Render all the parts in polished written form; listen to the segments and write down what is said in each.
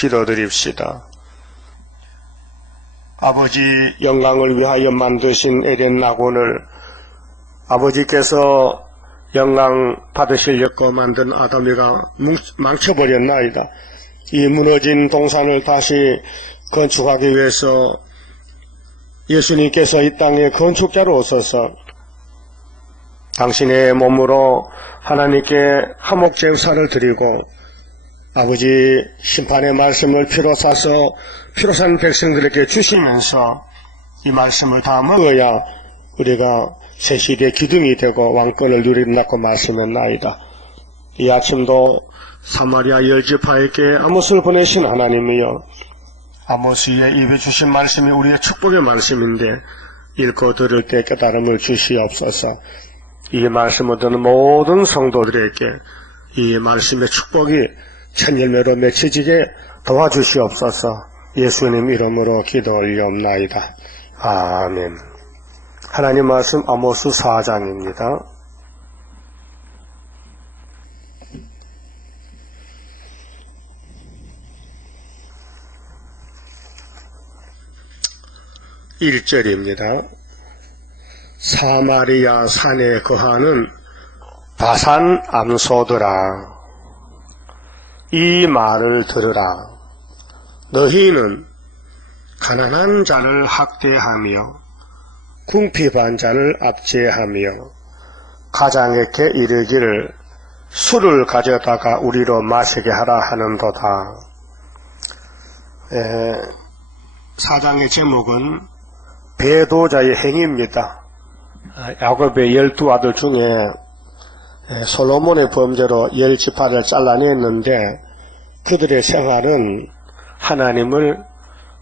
기도드립시다. 아버지 영광을 위하여 만드신 에덴 낙원을 아버지께서 영광 받으시려고 만든 아담이가 망쳐버렸나이다. 이 무너진 동산을 다시 건축하기 위해서 예수님께서 이 땅에 건축자로 오셔서 당신의 몸으로 하나님께 화목 제사를 드리고 아버지 심판의 말씀을 피로 사서 피로 산 백성들에게 주시면서 이 말씀을 다 먹어야 우리가 새 시대의 기둥이 되고 왕권을 누린다고 말씀했나이다. 이 아침도 사마리아 열지파에게 아모스를 보내신 하나님이여, 아모스의 입에 주신 말씀이 우리의 축복의 말씀인데 읽고 들을 때 깨달음을 주시옵소서. 이 말씀을 듣는 모든 성도들에게 이 말씀의 축복이 천열매로 맺혀지게 도와주시옵소서. 예수님 이름으로 기도 올리옵나이다. 아멘. 하나님 말씀 아모스 4장입니다. (1절입니다) 사마리아 산에 거하는 바산 암소들아, 이 말을 들으라. 너희는 가난한 자를 학대하며 궁핍한 자를 압제하며 가장에게 이르기를 술을 가져다가 우리로 마시게 하라 하는도다. 4장의 제목은 배도자의 행위입니다. 야곱의 12아들 중에 솔로몬의 범죄로 10지파를 잘라냈는데 그들의 생활은 하나님을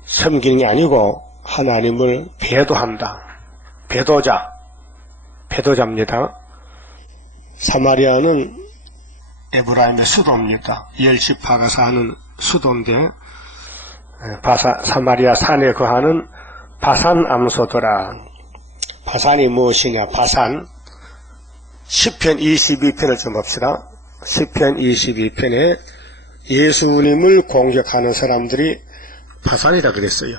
섬기는 게 아니고 하나님을 배도한다. 배도자입니다. 사마리아는 에브라임의 수도입니다. 10지파가 사는 수도인데 사마리아 산에 거하는 바산 암소들아. 바산이 무엇이냐? 바산 시편 22편을 좀 봅시다. 시편 22편에 예수님을 공격하는 사람들이 바산이라 그랬어요.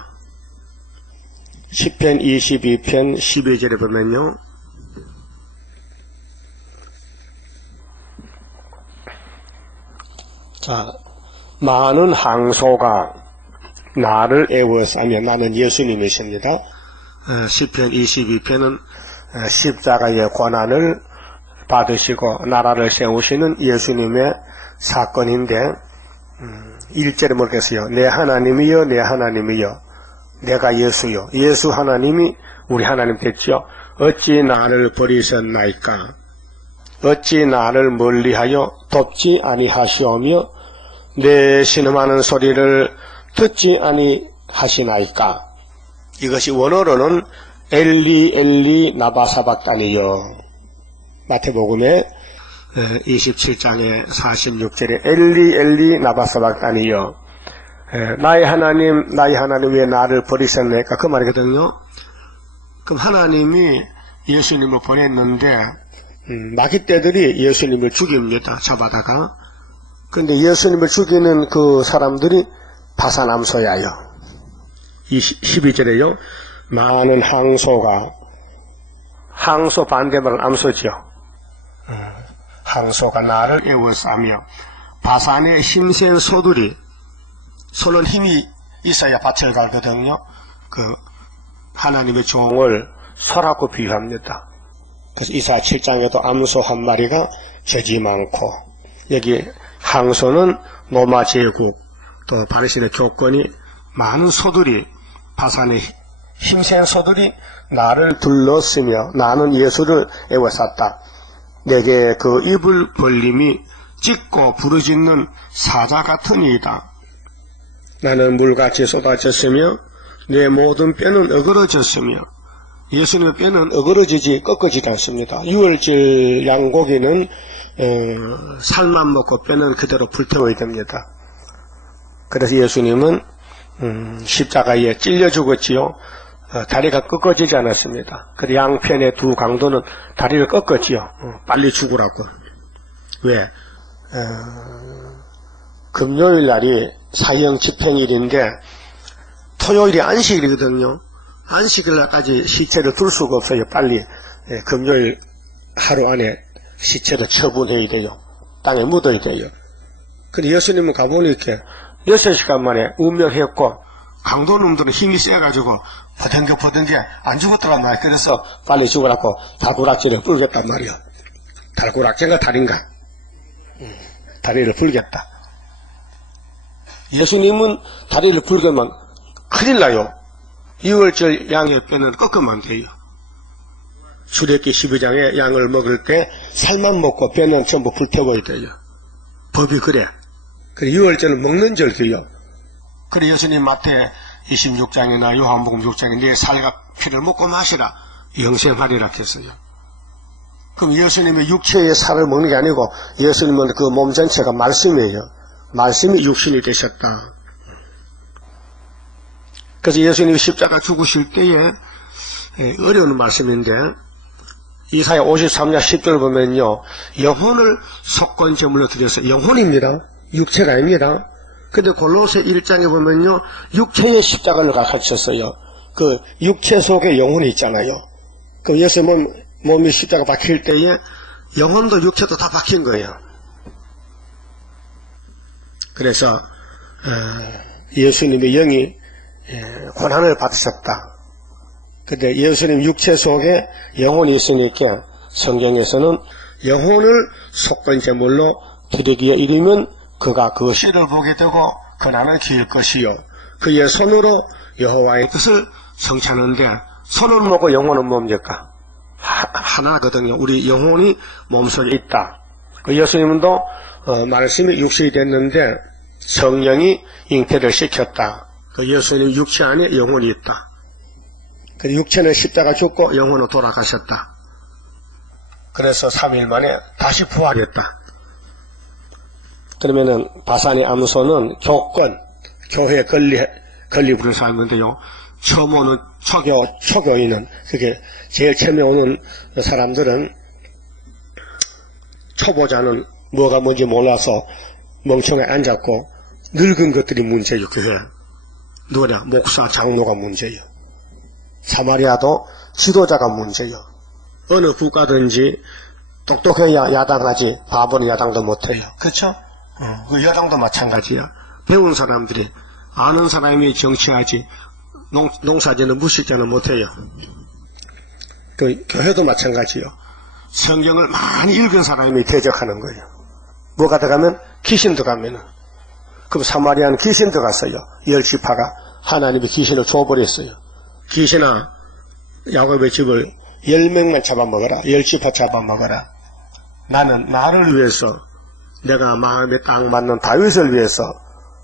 시편 22편 12절에 보면요, 자, 많은 항소가 나를 애워싸며, 나는 예수님이십니다. 시편 22편은 십자가의 고난을 받으시고 나라를 세우시는 예수님의 사건인데 1절에 뭐겠어요? 내 하나님이여, 내 하나님이여, 내가 예수요. 예수 하나님이 우리 하나님 됐죠. 어찌 나를 버리셨나이까? 어찌 나를 멀리하여 돕지 아니하시오며 내 신음하는 소리를 듣지 아니하시나이까? 이것이 원어로는 엘리 엘리 나바사박다니여. 마태복음에 27장의 46절에 엘리 엘리 나바사박다니여, 나의 하나님 왜 나를 버리셨나이까? 그 말이거든요. 그럼 하나님이 예수님을 보냈는데 마귀떼들이 예수님을 죽입니다. 잡아다가. 그런데 예수님을 죽이는 그 사람들이 바산 암소야요. 12절에요. 많은 항소가, 항소 반대말은 암소지요. 항소가 나를 애워싸며 바산의 힘센 소들이, 소는 힘이 있어야 밭을 갈거든요. 그 하나님의 종을 소라고 비유합니다. 그래서 이사 7장에도 암소 한 마리가 젖이 많고, 여기 항소는 로마 제국, 또 바리신의 조건이 많은 소들이, 바산의 힘센 소들이 나를 둘렀으며 나는 예수를 애워쌌다. 내게 그 입을 벌림이 찢고 부르짖는 사자 같으니이다. 나는 물같이 쏟아졌으며 내 모든 뼈는 어그러졌으며, 예수님의 뼈는 어그러지지 꺾어지지 않습니다. 유월절 양고기는 살만 먹고 뼈는 그대로 불태워야 됩니다. 그래서 예수님은 십자가에 찔려 죽었지요. 다리가 꺾어지지 않았습니다. 그래서 양편의 두 강도는 다리를 꺾었지요. 빨리 죽으라고. 왜? 금요일 날이 사형 집행일인데 토요일이 안식일이거든요. 안식일 날까지 시체를 둘 수가 없어요. 빨리 금요일 하루 안에 시체를 처분해야 돼요. 땅에 묻어야 돼요. 근데 예수님은 가보니 이렇게 6시간 만에 운명했고 강도놈들은 힘이 세가지고 버덩겨 안 죽었더란 말이야. 그래서 빨리 죽으라고 달고락지를 풀겠단 말이야. 달고락지가 다리인가? 다리를 풀겠다. 예수님은 다리를 풀게만 큰일 나요. 6월절 양의 뼈는 꺾으면 안 돼요. 출애굽기 12장에 양을 먹을 때 살만 먹고 뼈는 전부 불태워야 돼요. 법이 그래. 그래 6월절은 먹는 절기요. 그래 예수님 마태 26장이나 요한복음 6장에 내 살과 피를 먹고 마시라 영생하리라 했어요. 그럼 예수님의 육체의 살을 먹는 게 아니고 예수님은 그 몸 전체가 말씀이에요. 말씀이 육신이 되셨다. 그래서 예수님이 십자가 죽으실 때에 어려운 말씀인데 이사야 53장 10절을 보면요. 영혼을 속건제물로 드려서 영혼입니다. 육체가 아닙니다. 근데 골로새 1장에 보면요. 육체의 십자가를 가르쳤어요. 그 육체 속에 영혼이 있잖아요. 그 예수 몸이 십자가 박힐 때에 영혼도 육체도 다 박힌 거예요. 그래서 예수님의 영이 고난을 받으셨다. 근데 예수님 육체 속에 영혼이 있으니까 성경에서는 영혼을 속건제물로 드리기에 이르면 그가 그 씨를 보게 되고 고난을 기을 것이요 그의 손으로 여호와의 뜻을 성취하는데 손을 먹고 영혼은 뭡니까? 하나거든요. 우리 영혼이 몸속에 있다. 그 예수님도 말씀이 육신이 됐는데 성령이 잉태를 시켰다. 그 예수님 육체 안에 영혼이 있다. 그 육체는 십자가 죽고 영혼은 돌아가셨다. 그래서 3일 만에 다시 부활했다. 그러면은 바산의 암소는 교권, 교회 권리 부른 사람인데요. 처음 오는 초교인은 그게 제일 처음에 오는 사람들은 초보자는 뭐가 뭔지 몰라서 멍청하게 앉았고 늙은 것들이 문제예요. 교회 누구냐? 목사, 장로가 문제예요. 사마리아도 지도자가 문제예요. 어느 국가든지 똑똑해야 야당하지 바보는 야당도 못해요. 그렇죠? 그 여당도 마찬가지야. 배운 사람들이 아는 사람이 정치하지 농사짓는 무식자는 못해요. 그 교회도 마찬가지요. 성경을 많이 읽은 사람이 대적하는 거예요. 뭐가 들어가면 귀신 들어가면은 그럼 사마리아는 귀신 들어갔어요. 10지파가 하나님이 귀신을 줘버렸어요. 귀신아 야곱의 집을 10명만 잡아먹어라. 10지파 잡아먹어라. 나는 나를 위해서 내가 마음에 딱 맞는 다윗을 위해서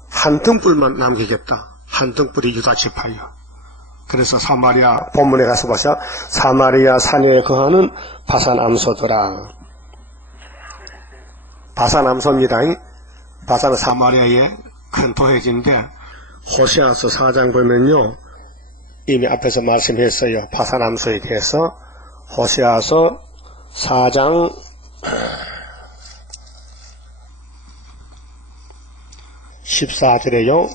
한 등불만 남기겠다. 한 등불이 유다 지파요. 그래서 사마리아 본문에 가서 보자. 사마리아 산에 거하는 바산 암소더라. 바산 암소입니다. 바산은 사마리아의 큰 도회지인데 호세아서 4장 보면요. 이미 앞에서 말씀했어요. 바산 암소에 대해서 호세아서 4장 14절에요.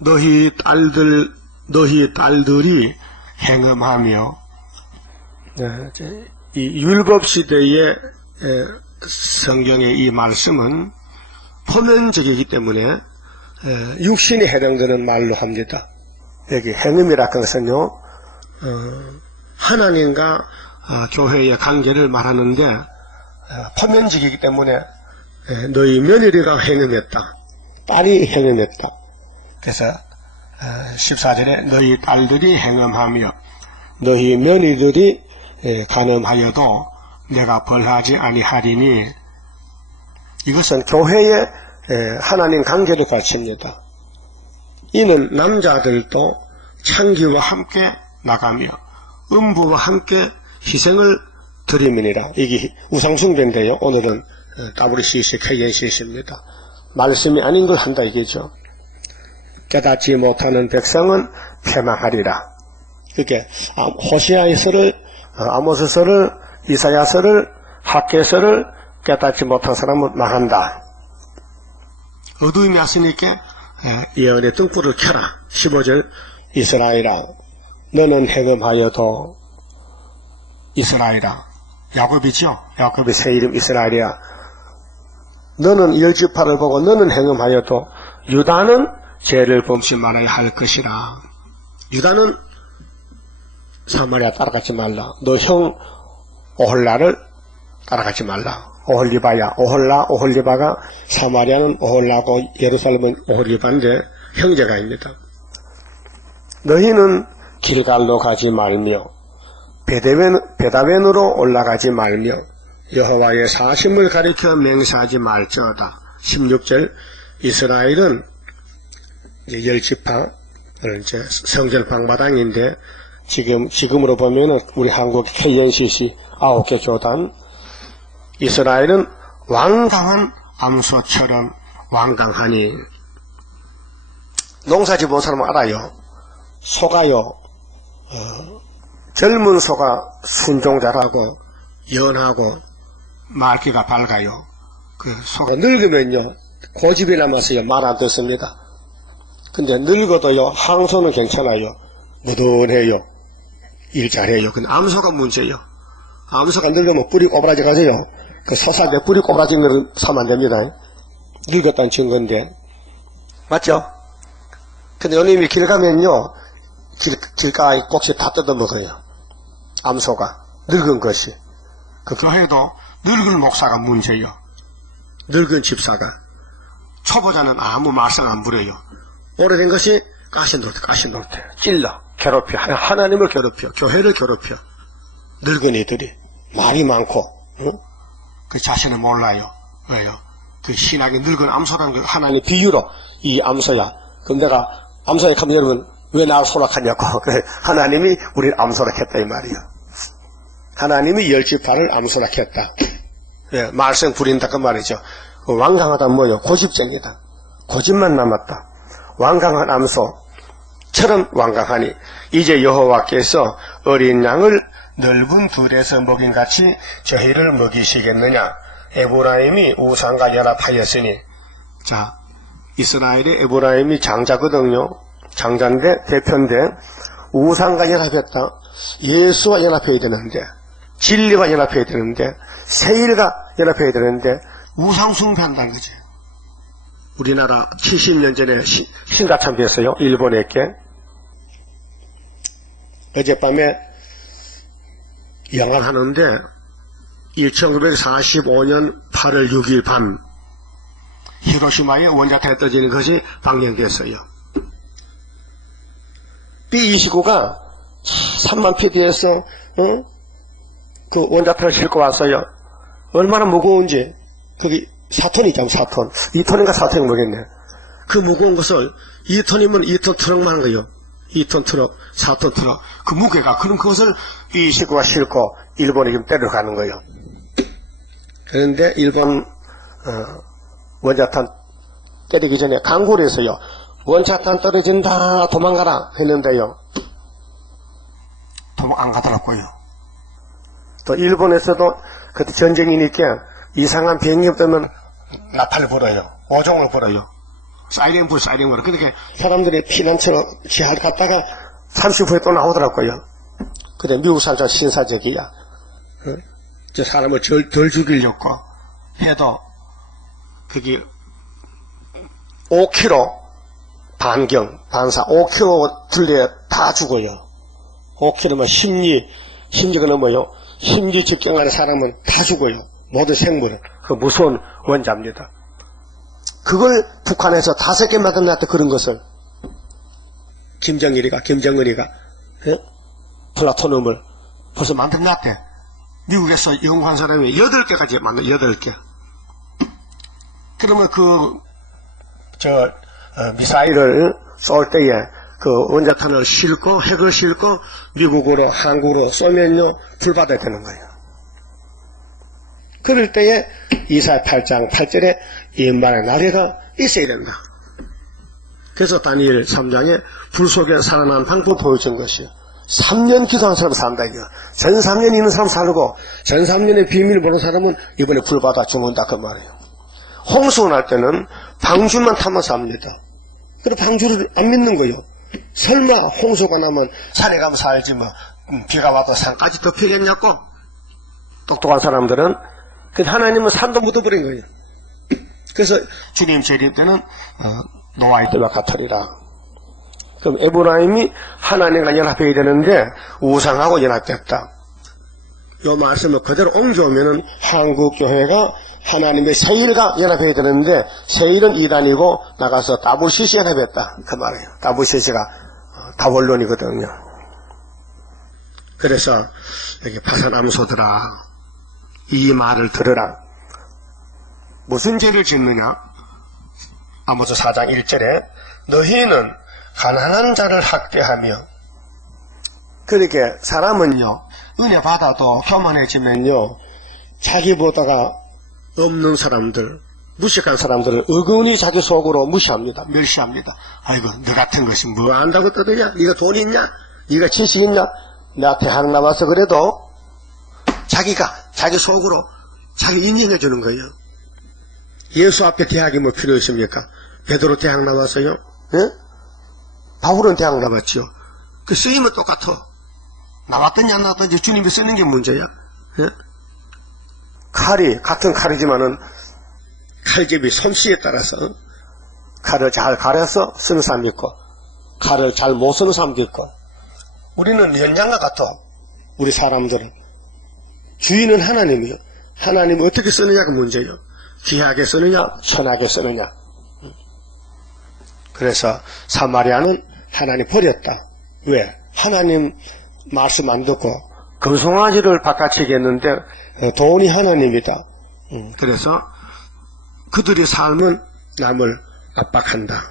너희 딸들이 행음하며 이 율법 시대의 성경의 이 말씀은 포면적이기 때문에 육신에 해당되는 말로 합니다. 여기 행음이라는 것은요 하나님과 교회의 관계를 말하는데 포면적이기 때문에 너희 며느리가 행음했다. 딸이 행음했다. 그래서 14절에 너희 딸들이 행음하며 너희 며느리들이 간음하여도 내가 벌하지 아니하리니 이것은 교회의 하나님 관계를 가르칩니다. 이는 남자들도 창기와 함께 나가며 음부와 함께 희생을 드림이니라. 이게 우상숭배인데요. 오늘은 WCC, KNCC입니다. 말씀이 아닌 걸 한다 이게죠. 깨닫지 못하는 백성은 패망하리라. 그게 호세아서를 아모스서를 이사야서를, 학개서를 깨닫지 못한 사람은 망한다. 어두움이 왔으니까 예언의 등불을 켜라. 15절 이스라엘아 너는 해금하여도 이스라엘아 야곱이죠. 야곱의 새 이름 이스라엘이야. 너는 열지파를 보고 너는 행음하여도 유다는 죄를 범치 말아야 할 것이라. 유다는 사마리아 따라가지 말라. 너 형 오홀라를 따라가지 말라. 오홀리바야. 오홀리바가 사마리아는 오홀라고 예루살렘은 오홀리바인데 형제가입니다. 너희는 길갈로 가지 말며 베다벤으로 올라가지 말며 여호와의 사심을 가리켜 맹세하지 말지어다. 16절 이스라엘은 이제 열지파 이제 성전 방마당인데 지금으로 보면은 우리 한국 KNCC 9개 교단 이스라엘은 완강한 암소처럼 완강하니 농사지 본 사람은 알아요. 소가요 젊은 소가 순종 잘하고 연하고 말기가 밝아요. 그 소가 늙으면요 고집이 남아서요 말 안 듣습니다. 근데 늙어도요 항소는 괜찮아요. 무던해요. 일 잘해요. 근데 암소가 문제예요. 암소가 늙으면 뿌리 꼬부라져 가세요. 그 소살 때 뿌리 꼬부라진 거를 사면 안 됩니다. 늙었다는 증거인데 맞죠? 근데 요놈이 길 가면요 길가에 꼭지 다 뜯어먹어요. 암소가 늙은 것이. 그 교회도 늙은 목사가 문제요. 늙은 집사가. 초보자는 아무 말썽 안 부려요. 오래된 것이 가시노릇 찔러 괴롭혀. 하나님을 괴롭혀. 교회를 괴롭혀. 늙은이들이 말이 많고 응? 그 자신을 몰라요. 왜요? 그 신학이 늙은 암소라는 게 하나님 비유로 이 암소야. 그럼 내가 암소에 가면 여러분 왜 나를 소락하냐고. 그래 하나님이 우리를 암소락했다 이 말이야. 하나님이 열지파를 암소락했다. 예, 말썽 부린다 그 말이죠. 완강하다 뭐요? 고집쟁이다. 고집만 남았다. 완강한 암소처럼 완강하니 이제 여호와께서 어린 양을 넓은 들에서 먹인같이 저희를 먹이시겠느냐. 에브라임이 우상과 연합하였으니 자 이스라엘의 에브라임이 장자거든요. 장자인데 대표인데 우상과 연합했다. 예수와 연합해야 되는데 진리와 연합해야 되는데 세일과 연합해야 되는데 우상 숭배한다는 거지. 우리나라 70년 전에 신가 참배했어요. 일본에게. 어젯밤에 영화하는데 1945년 8월 6일 밤 히로시마에 원자탄이 떨어지는 것이 방영됐어요. B-29가 3만 피트에서 그 원자탄을 싣고 왔어요. 얼마나 무거운지. 거기 4톤이잖아 4톤. 2톤인가 4톤이 모르겠네. 그 무거운 것을 2톤이면 2톤 트럭만 한 거예요. 2톤 트럭, 4톤 트럭. 그 무게가. 그럼 그것을 B-29가 싣고 일본에 지금 때려가는 거예요. 그런데 일본 원자탄 때리기 전에 강구를 했어요. 원자탄 떨어진다 도망가라 했는데요. 도망 안 가더라고요. 또 일본에서도 그때 전쟁이니까 이상한 비행기 때문에 나팔을 불어요. 오종을 불어요. 사이렌 불. 그렇게 사람들이 피난처로 지하를 갔다가 30분에 또 나오더라고요. 근데 미국 사람 신사적이야. 저 사람을 덜 죽이려고 해도 그게 5km 반사 5km 둘레에 다 죽어요. 5km면 심리가 넘어요. 심리 직경하는 사람은 다 죽어요. 모든 생물은. 그 무서운 원자입니다. 그걸 북한에서 5개 만들어놨다 그런 것을. 김정은이가 플라토늄을 벌써 만들어놨대. 미국에서 연구한 사람이 8개까지 만들어 8개. 그러면 미사일을 쏠 때에 그 원자탄을 싣고 핵을 싣고 미국으로 한국으로 쏘면요 불받아야 되는 거예요. 그럴 때에 이사야 8장 8절에 인간의 나라가 있어야 된다. 그래서 다니엘 3장에 불 속에 살아난 방법 보여준 것이요. 3년 기도한 사람 산다 이거. 전 3년 있는 사람 살고 전 3년의 비밀을 모르는 사람은 이번에 불 받아 죽는다 그 말이에요. 홍수가 날 때는 방주만 타면 삽니다. 그래 방주를 안 믿는 거예요. 설마 홍수가 나면 산에 가면 살지 뭐 비가 와도 산까지 덮이겠냐고. 똑똑한 사람들은 그 하나님은 산도 묻어버린 거예요. 그래서 주님 재림 때는 노아의 때와 같으리라. 그럼 에브라임이 하나님과 연합해야 되는데 우상하고 연합됐다. 이 말씀을 그대로 옮겨오면은 한국교회가 하나님의 세일과 연합해야 되는데 세일은 이단이고 나가서 WCC 연합했다 그 말이에요. WCC가 다원론이거든요. 그래서 여기 바산암소들아 이 말을 들으라. 무슨 죄를 짓느냐? 아모스 4장 1절에 너희는 가난한 자를 학대하며. 그렇게 사람은요 은혜 받아도 교만해지면요 자기보다가 없는 사람들, 무식한 사람들을 어근히 자기 속으로 무시합니다. 멸시합니다. 아이고 너 같은 것이 뭐 안다고 떠드냐? 네가 돈 있냐? 네가 지식 있냐? 내가 대학 나와서 그래도 자기가 자기 속으로 자기 인정해 주는 거예요. 예수 앞에 대학이 뭐 필요 있습니까? 베드로 대학 나와서요? 예? 바울은 대학 나왔지요. 그 쓰임은 똑같아. 나왔든지 안 나왔든지 주님이 쓰는 게 문제야. 예? 칼이 같은 칼이지만은 칼집이 솜씨에 따라서 칼을 잘 갈아서 쓰는 사람이 있고 칼을 잘 못 쓰는 사람도 있고. 우리는 연장과 같아. 우리 사람들은 주인은 하나님이요. 하나님을 어떻게 쓰느냐가 문제예요. 귀하게 쓰느냐 천하게 쓰느냐. 그래서 사마리아는 하나님 버렸다. 왜? 하나님 말씀 안 듣고 금송아지를 바깥치게 했는데 돈이 하나님이다. 그래서 그들의 삶은 남을 압박한다.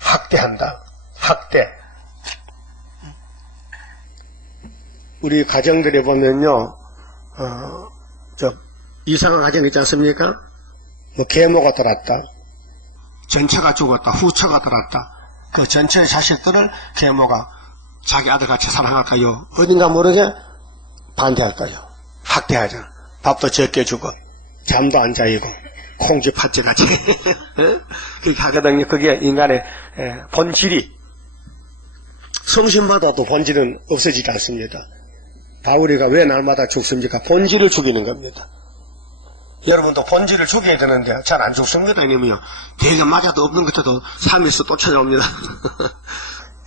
학대한다. 학대. 우리 가정들에 보면요 이상한 가정 있지 않습니까? 뭐 계모가 들었다. 전처가 죽었다. 후처가 들었다. 그 전처의 자식들을 계모가 자기 아들같이 사랑할까요? 어딘가 모르게 반대할까요? 학대하잖아. 밥도 적게 주고 잠도 안 자이고 콩쥐 팥쥐같이 그렇게 하거든요. 그게 인간의 본질이. 성신받아도 본질은 없어지지 않습니다. 바울이가 왜 날마다 죽습니까? 본질을 죽이는 겁니다. 여러분도 본질을 죽여야 되는데 잘 안 죽습니다. 이놈이요. 대가 맞아도 없는 것도 3일서 또 찾아옵니다.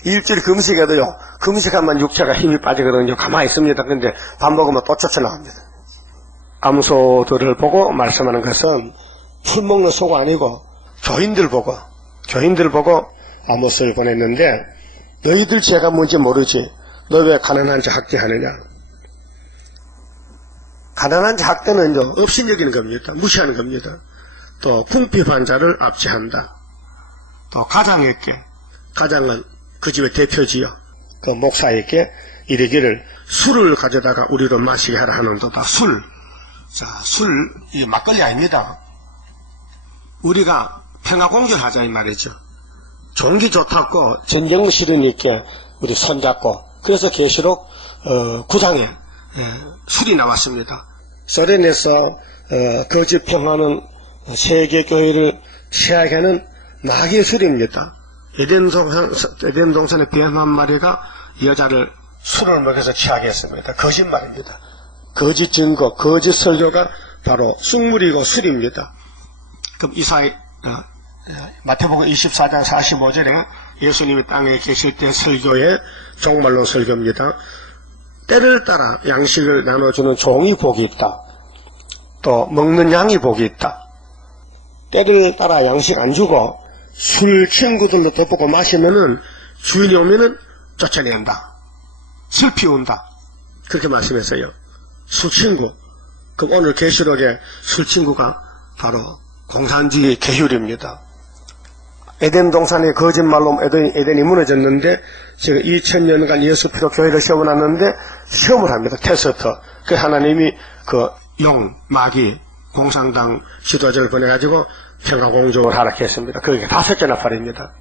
일주일 금식해도요. 금식하면 육체가 힘이 빠지거든요. 가만히 있습니다. 근데 밥 먹으면 또 쫓아나옵니다. 암소들을 보고 말씀하는 것은 풀 먹는 소가 아니고 교인들 보고 아모스를 보냈는데 너희들 죄가 뭔지 모르지. 너 왜 가난한 자 학대하느냐. 가난한 자 학대는 업신여기는 겁니다. 무시하는 겁니다. 또 궁핍한 자를 압제한다. 또 가장에게, 가장은 그 집의 대표지요. 그 목사에게 이르기를 술을 가져다가 우리로 마시게 하라 하는도다. 술. 자, 술, 이게 막걸리 아닙니다. 우리가 평화공존 하자 이 말이죠. 좋은 게 좋다고 전쟁 싫으니까 우리 손잡고 그래서 계시록 9장에 술이 나왔습니다. 소련에서 거짓 평화는 세계 교회를 취하게 하는 마귀의 술입니다. 에덴 동산의 뱀 한 마리가 여자를 술을 먹여서 취하게 했습니다. 거짓말입니다. 거짓 증거, 거짓 설교가 바로 쑥물이고 술입니다. 그럼 마태복음 24장 45절에 예수님이 땅에 계실 때 설교의 종말론 설교입니다. 때를 따라 양식을 나눠주는 종이 복이 있다. 또 먹는 양이 복이 있다. 때를 따라 양식 안 주고 술 친구들로 덮고 마시면은 주인이 오면은 쫓아낸다. 슬피 온다. 그렇게 말씀했어요. 술 친구. 그럼 오늘 계시록의 술 친구가 바로 공산주의 계율입니다. 에덴 동산의 거짓말로 에덴이 무너졌는데 지금 2000년간 예수 피로 교회를 세워놨는데 시험을 합니다. 테스트. 그 하나님이 그 마귀, 공산당 지도자를 보내가지고 평화공정을 하락했습니다. 그게 5째 나팔입니다.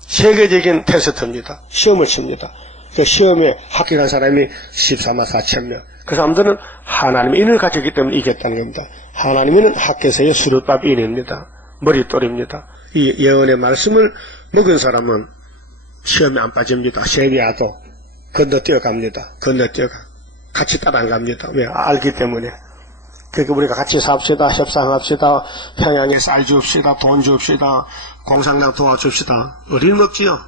세계적인 테스트입니다. 시험을 칩니다. 그 시험에 합격한 사람이 14만 4천 명. 그 사람들은 하나님의 인을 가졌기 때문에 이겼다는 겁니다. 하나님은 학개서의 수르밥 인입니다. 머릿돌입니다. 이 예언의 말씀을 먹은 사람은 시험에 안 빠집니다. 세비야도 건너뛰어갑니다. 건너뛰어가. 같이 따라갑니다. 왜? 알기 때문에. 그러니까 우리가 같이 삽시다, 협상합시다, 평양에 쌀 줍시다, 돈 줍시다, 공산당 도와줍시다. 어림없지요.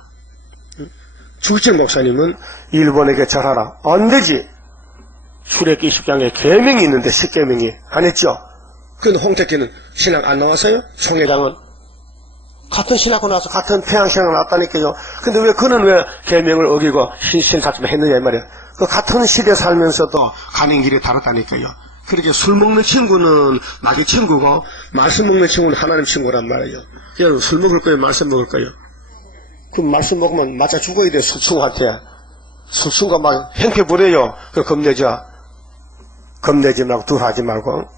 주기철 목사님은 일본에게 절하라. 안 되지. 출애굽기 20장에 계명이 있는데 10계명이 안 했죠. 근데 홍택기는 신앙 안 나왔어요? 송회장은 같은 신학고 나와서 같은 평양신앙 나왔다니까요. 근데 왜 그는 왜 계명을 어기고 신사쯤 했느냐 이 말이야. 그 같은 시대 살면서도 가는 길이 다르다니까요. 그렇게 술 먹는 친구는 마귀 친구고 말씀 먹는 친구는 하나님 친구란 말이에요. 여러분 술 먹을 거예요? 말씀 먹을 거예요? 그럼 말씀 먹으면 맞아 죽어야 돼. 술친구한테. 술친구가 막 행패 부려요. 그걸 겁내죠. 겁내지 말고 둘하지 말고.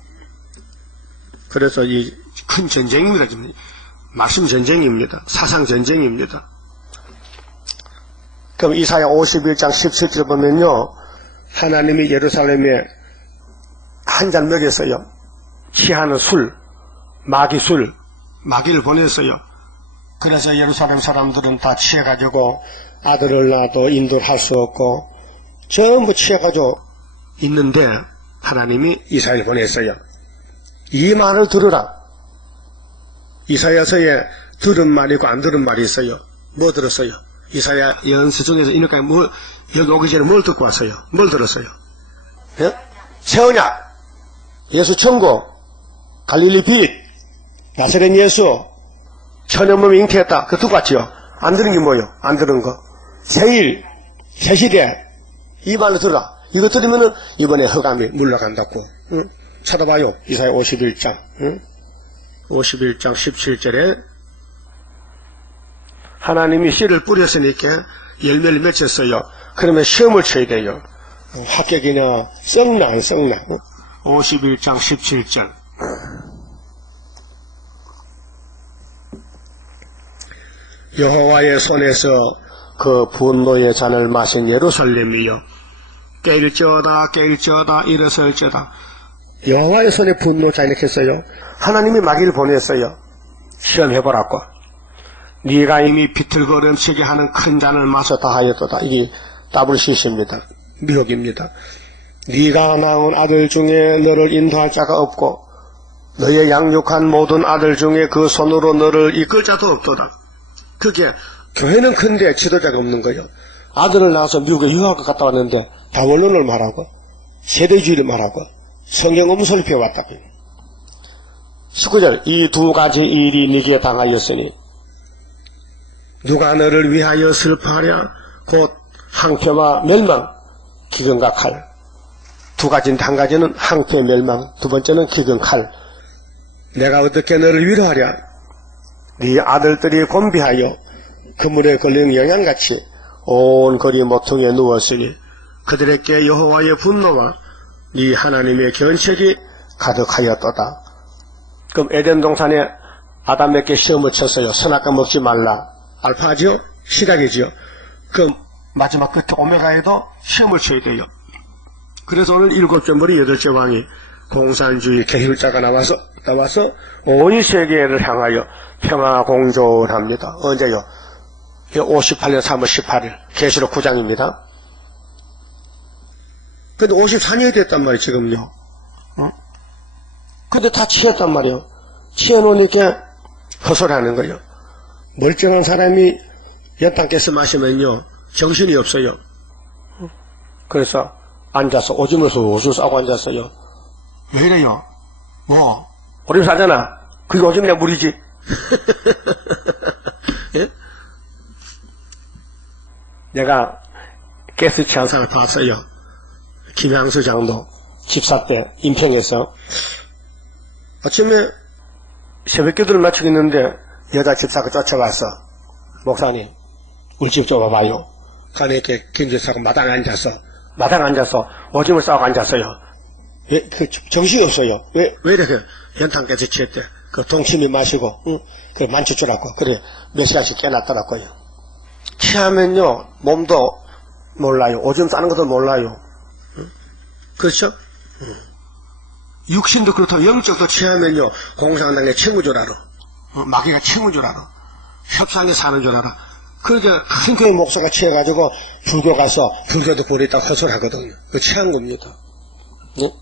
그래서 이 큰 전쟁입니다. 말씀 전쟁입니다. 사상 전쟁입니다. 그럼 이사야 51장 17절 보면요. 하나님이 예루살렘에 한 잔 먹였어요. 취하는 술, 마귀를 보냈어요. 그래서 예루살렘 사람들은 다 취해가지고 아들을 낳아도 인도를 할 수 없고 전부 취해가지고 있는데 하나님이 이사야를 보냈어요. 이 말을 들으라. 이사야서에 들은 말이고 안 들은 말이 있어요. 뭐 들었어요? 이사야 연서 중에서 이렇게 여기 오기 전에 뭘 듣고 왔어요? 뭘 들었어요? 예? 새 언약, 예수 천국, 갈릴리 빛, 나사렛 예수, 천연몸이 잉태했다. 그거 듣고 왔죠? 안 들은 게 뭐예요? 안 들은 거. 새일, 새시대, 이 말로 들어라. 이거 들으면은 이번에 허감이 물러간다고. 응? 찾아봐요. 이사야 51장. 응? 51장 17절에 하나님이 씨를 뿌렸으니까 열매를 맺혔어요. 그러면 시험을 쳐야 돼요. 합격이냐 썩나 안 썩나. 51장 17절 여호와의 손에서 그 분노의 잔을 마신 예루살렘이여 깰지어다 일어설지어다. 여호와의 손에 분노 잔액했어요. 하나님이 마귀를 보냈어요. 시험해보라고. 네가 이미 비틀거름치게 하는 큰 잔을 마셨다 하였도다. 이게 WCC입니다. 미혹입니다. 네가 낳은 아들 중에 너를 인도할 자가 없고 너의 양육한 모든 아들 중에 그 손으로 너를 이끌 자도 없도다. 그게 교회는 큰데 지도자가 없는 거예요. 아들을 낳아서 미국에 유학을 갔다 왔는데 다원론을 말하고 세대주의를 말하고 성경 음소를 배워왔다고요. 19절 이 두 가지 일이 네게 당하였으니 누가 너를 위하여 슬퍼하랴 곧 항폐와 멸망 기근과 칼. 두 가지인데 한 가지는 항폐 멸망, 두 번째는 기근 칼. 내가 어떻게 너를 위로하랴. 네 아들들이 곤비하여 그물에 걸린 영양같이 온 거리 모퉁이에 누웠으니 그들에게 여호와의 분노와 네 하나님의 견책이 가득하였도다. 그럼 에덴 동산에 아담에게 시험을 쳤어요. 선악과 먹지 말라. 알파죠? 시작이죠. 그럼 마지막 끝에 오메가에도 시험을 쳐야 돼요. 그래서 오늘 7째 머리 8째 왕이 공산주의 계율자가 나와서 온 세계를 향하여 평화 공조를 합니다. 언제요? 58년 3월 18일 계시록 9장입니다. 근데 54년이 됐단 말이에요, 지금요. 근데 다 취했단 말이에요. 취해놓으니까 헛소리 하는 거예요. 멀쩡한 사람이 연탄 깨서 마시면요, 정신이 없어요. 그래서 앉아서 오줌을 술술 싸고 앉았어요. 왜 이래요? 뭐? 오줌 싸잖아. 그게 오줌이야 물이지. 예? 내가 가스 취한 사람을 봤어요. 김향수 장로 집사 때 인평에서 아침에 새벽기도를 마치고 있는데 여자 집사가 쫓아와서 목사님 우리 집 좀 와봐요. 가니 이렇게 김 집사가 마당에 앉아서 오줌을 싸고 앉았어요. 왜, 정신이 없어요. 왜 이렇게 연탄 깨서 취했대. 그 동치미 마시고, 응? 그래, 만져주라고. 그래, 몇 시간씩 깨놨더라고요. 취하면요, 몸도 몰라요. 오줌 싸는 것도 몰라요. 그렇죠? 육신도 그렇다고 영적도 취하면요, 공산당의 친구 줄 알아. 마귀가 친구 줄 알아. 협상에 사는 줄 알아. 그러니까 큰 교회 목사가 취해가지고 불교 가서 불교도 버리다고 헛소리하거든요. 그 취한 겁니다. 네?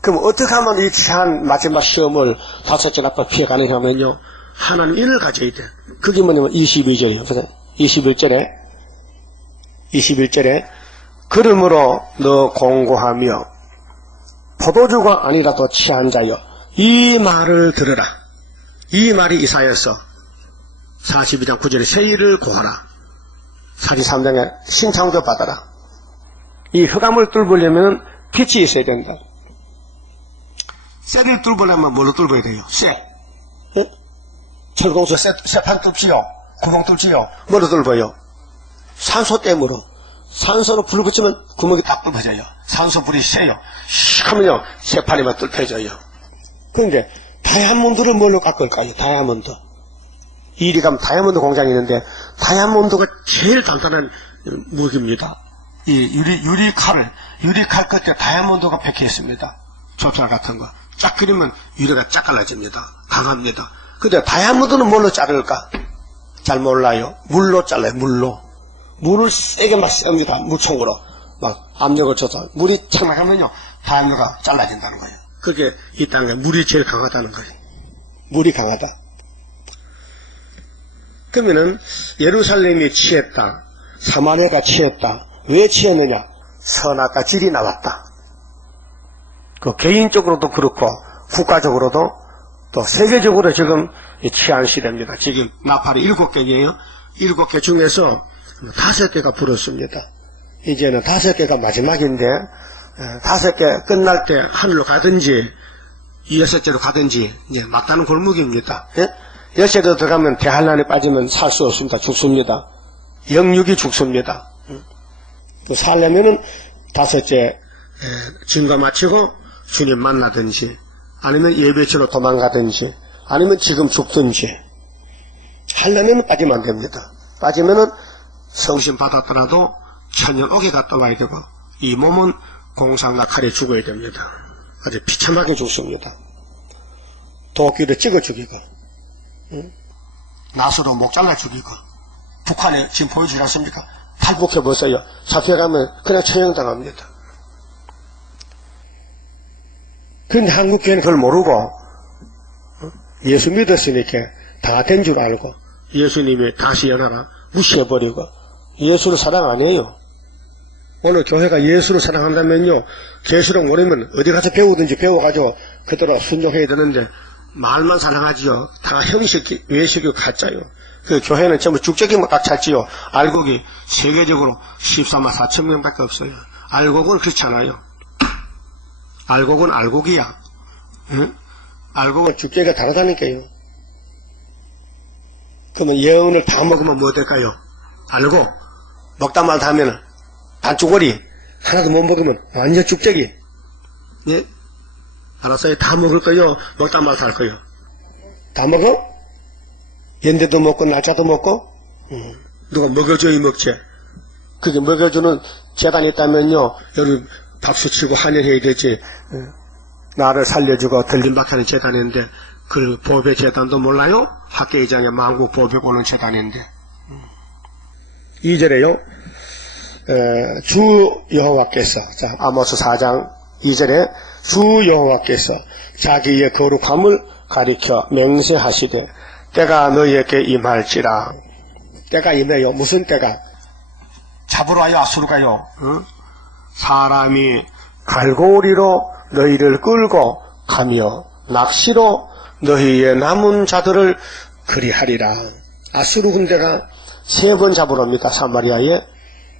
그럼 어떻게 하면 이 취한 마지막 시험을 다섯째 나빠 피해 가능하면요, 하나님 일을 가져야 돼. 그게 뭐냐면 22절이에요. 21절에 그러므로 너 공고하며 포도주가 아니라도 취한 자여 이 말을 들으라. 이 말이 이사야서 42장 9절에 새 일을 구하라. 43장에 신창조 받아라. 이 흑암을 뚫으려면 빛이 있어야 된다. 쇠를 뚫으려면 뭘로 뚫어야 돼요? 쇠. 예? 철공소 쇠판 뚫지요. 구멍 뚫지요. 뭐로 뚫어요? 산소 때문에. 산소로 불 붙이면 구멍이 딱 뚫어져요. 산소 불이 세요. 씩 하면요, 쇠판이만 뚫혀져요. 그런데 다이아몬드를 뭘로 깎을까요? 다이아몬드. 이리 가면 다이아몬드 공장이 있는데 다이아몬드가 제일 단단한 무기입니다. 이 유리칼 끝에 다이아몬드가 박혀 있습니다. 좁쌀 같은 거. 쫙 그리면 유리가 쫙 갈라집니다. 강합니다. 근데 다이아몬드는 뭘로 자를까? 잘 몰라요. 물로 잘라요. 물을 세게 막 씁니다. 물총으로 막 압력을 줘서 물이 착 나가면요, 다이아몬드가 잘라진다는 거예요. 그게 이 땅에 물이 제일 강하다는 거예요. 물이 강하다. 그러면은 예루살렘이 취했다. 사마리아가 취했다. 왜 취했느냐? 선악과 질이 나왔다. 그 개인적으로도 그렇고 국가적으로도 또 세계적으로 지금 취한 시대입니다. 지금 나팔이 7개예요. 7개 중에서 5개가 불었습니다. 이제는 5개가 마지막인데 5개 끝날 때 하늘로 가든지 6개로 가든지 이제 막다른 골목입니다. 예? 10개로 들어가면 대한란에 빠지면 살 수 없습니다. 죽습니다. 영육이 죽습니다. 또 살려면은 5째 증거 마치고 주님 만나든지 아니면 예배처로 도망가든지 아니면 지금 죽든지 하려면 빠지면 안 됩니다. 빠지면은 성신 받았더라도 천년 오게 갔다 와야 되고 이 몸은 공상과 칼에 죽어야 됩니다. 아주 비참하게 죽습니다. 도끼를 찍어 죽이고 낫으로 목 잘라 죽이고 북한에 지금 보여주지 않습니까? 탈북해보세요. 잡혀가면 그냥 처형당합니다. 그런데 한국교회는 그걸 모르고 예수 믿었으니까 다 된 줄 알고 예수님이 다시 연하라 무시해버리고 예수를 사랑 안 해요. 오늘 교회가 예수를 사랑한다면요, 계시록 모르면 어디 가서 배우든지 배워가지고 그대로 순종해야 되는데 말만 사랑하지요. 다 형식, 외식이고 가짜요. 그 교회는 전부 죽적이만 딱 찼지요. 알곡이 세계적으로 14만 4천 명밖에 없어요. 알곡은 그렇지 않아요. 알곡은 알곡이야. 응? 알곡은 죽적이가 다르다니까요. 그러면 영을 다 먹으면 뭐 될까요? 알곡. 먹다 말다 하면은 반쭈거리 하나도 못 먹으면 완전 죽적이. 예? 알았어요. 다 먹을 거요? 먹다 말다 할 거요? 다 먹어? 연대도 먹고 날짜도 먹고? 누가 먹여줘야 먹지. 그게 먹여주는 재단이 있다면요, 여기 박수치고 환영해야 되지. 나를 살려주고 들림박하는 재단인데 그 보배 재단도 몰라요? 학계의장에 만국 보배 보는 재단인데. 2절에요. 주 여호와께서, 자, 아모스 4장 2절에 주 여호와께서 자기의 거룩함을 가리켜 맹세하시되 때가 너희에게 임할지라. 때가 임해요. 무슨 때가? 잡으러 와요? 아수로 가요? 응? 사람이 갈고리로 너희를 끌고 가며 낚시로 너희의 남은 자들을 그리하리라. 아수르 군대가 3번 잡으러 옵니다. 사마리아에.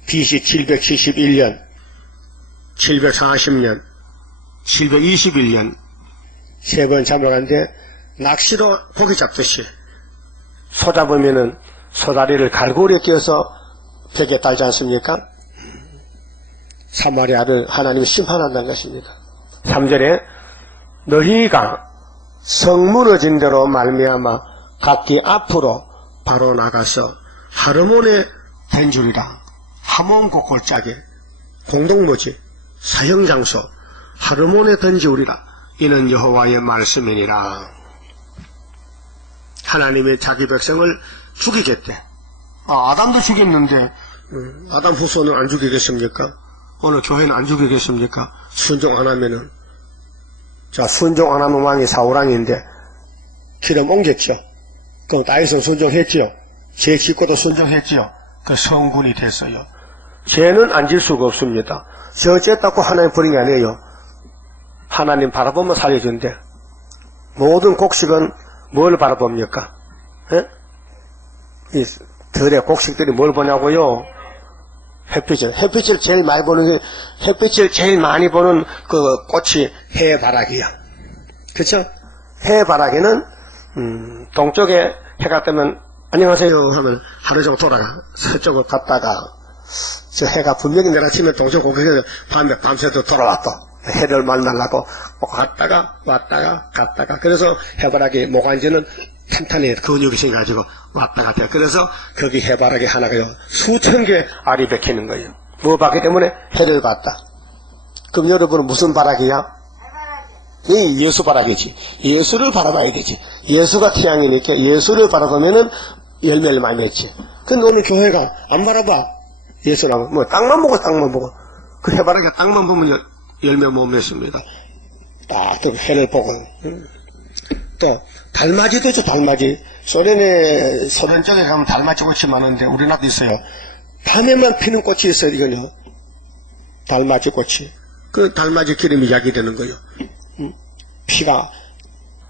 BC 771년, 740년, 721년 3번 잡으러 갔는데 낚시로 고기 잡듯이 소 잡으면은 소다리를 갈고리에 끼워서 벽에 달지 않습니까? 사마리아를 하나님이 심판한다는 것입니다. 3절에 너희가 성 무너진 대로 말미암아 각기 앞으로 바로 나가서 하르몬에 된 줄이라. 함원고 골짜기 공동묘지 사형장소 하르몬에 던지우리라. 이는 여호와의 말씀이니라. 하나님의 자기 백성을 죽이겠대. 아담도 죽였는데 아담 후손은 안 죽이겠습니까? 오늘 교회는 안 죽이겠습니까? 순종 안 하면은. 자, 순종 안 하면 왕이 사울왕인데 기름 옮겼죠. 그럼 다윗은 순종했지요. 죄 짓고도 순종했지요. 그 성군이 됐어요. 죄는 안 질 수가 없습니다. 저 죄닦고 하나님 버린 게 아니에요. 하나님 바라보면 살려준대. 모든 곡식은 뭘 바라봅니까? 예? 이 들의 곡식들이 뭘 보냐고요? 햇빛을 제일 많이 보는 게, 햇빛을 제일 많이 보는 그 꽃이 해바라기야. 그쵸? 해바라기는, 동쪽에 해가 뜨면, 안녕하세요 하면 하루 종일 돌아가. 서쪽으로 갔다가, 저 해가 분명히 내려치면 동쪽 고개에서 밤새도 돌아왔다. 해를 만나려고 갔다가 왔다가 갔다가. 그래서 해바라기 모간지는 탄탄히 근육이 생겨가지고 왔다 갔다. 그래서 거기 해바라기 하나가요 수천 개 알이 박히는 거예요. 뭐 봤기 때문에 해를 봤다. 그럼 여러분은 무슨 바라기야? 이 예수 바라기지. 예수를 바라봐야 되지. 예수가 태양이니까 예수를 바라보면은 열매를 많이 맺지. 근데 오늘 교회가 안 바라봐. 예수라면 뭐 땅만 보고 땅만 보고. 그 해바라기가 땅만 보면 열매 못 맺습니다. 딱 또 해를 보고. 또 달맞이도 있죠. 달맞이. 소련 쪽에 가면 달맞이 꽃이 많은데 우리나라도 있어요. 밤에만 피는 꽃이 있어요. 이거요. 달맞이 꽃이. 그 달맞이 기름이 약이 되는 거예요. 피가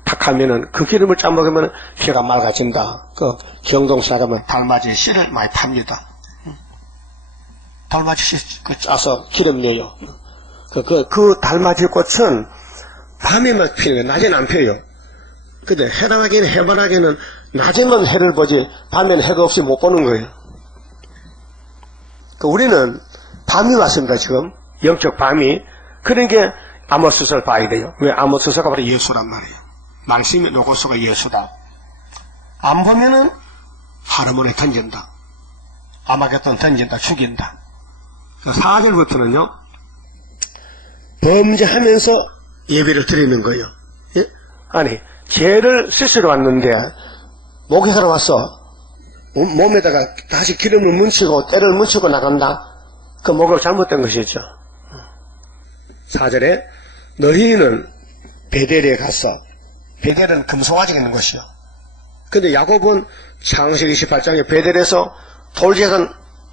탁하면은 그 기름을 짜먹으면 피가 맑아진다. 그 경동시에 가면 달맞이 씨를 많이 팝니다. 달맞이 씨 짜서 기름 내요. 그 달맞이 꽃은 밤에만 피는 거예요. 낮에는 안 펴요. 근데 해바라기는 낮에만 해를 보지 밤에는 해가 없이 못 보는 거예요. 우리는 밤이 왔습니다. 지금 영적 밤이. 그러니까 아모스서를 봐야 돼요. 왜? 아모스서가 바로 예수란 말이에요. 말씀의 로고스가 예수다. 안 보면은 하르몬에 던진다. 아마겟돈 던진다. 죽인다. 4절부터는요 범죄하면서 예배를 드리는 거예요. 예? 아니 죄를 씻으러 왔는데 목회하러 왔어. 몸에다가 다시 기름을 뭉치고 때를 뭉치고 나간다. 그 목욕 잘못된 것이죠. 4절에 너희는 베델에 가서, 베델은 금송아지가 있는 것이요. 근데 야곱은 창세기 28장에 베델에서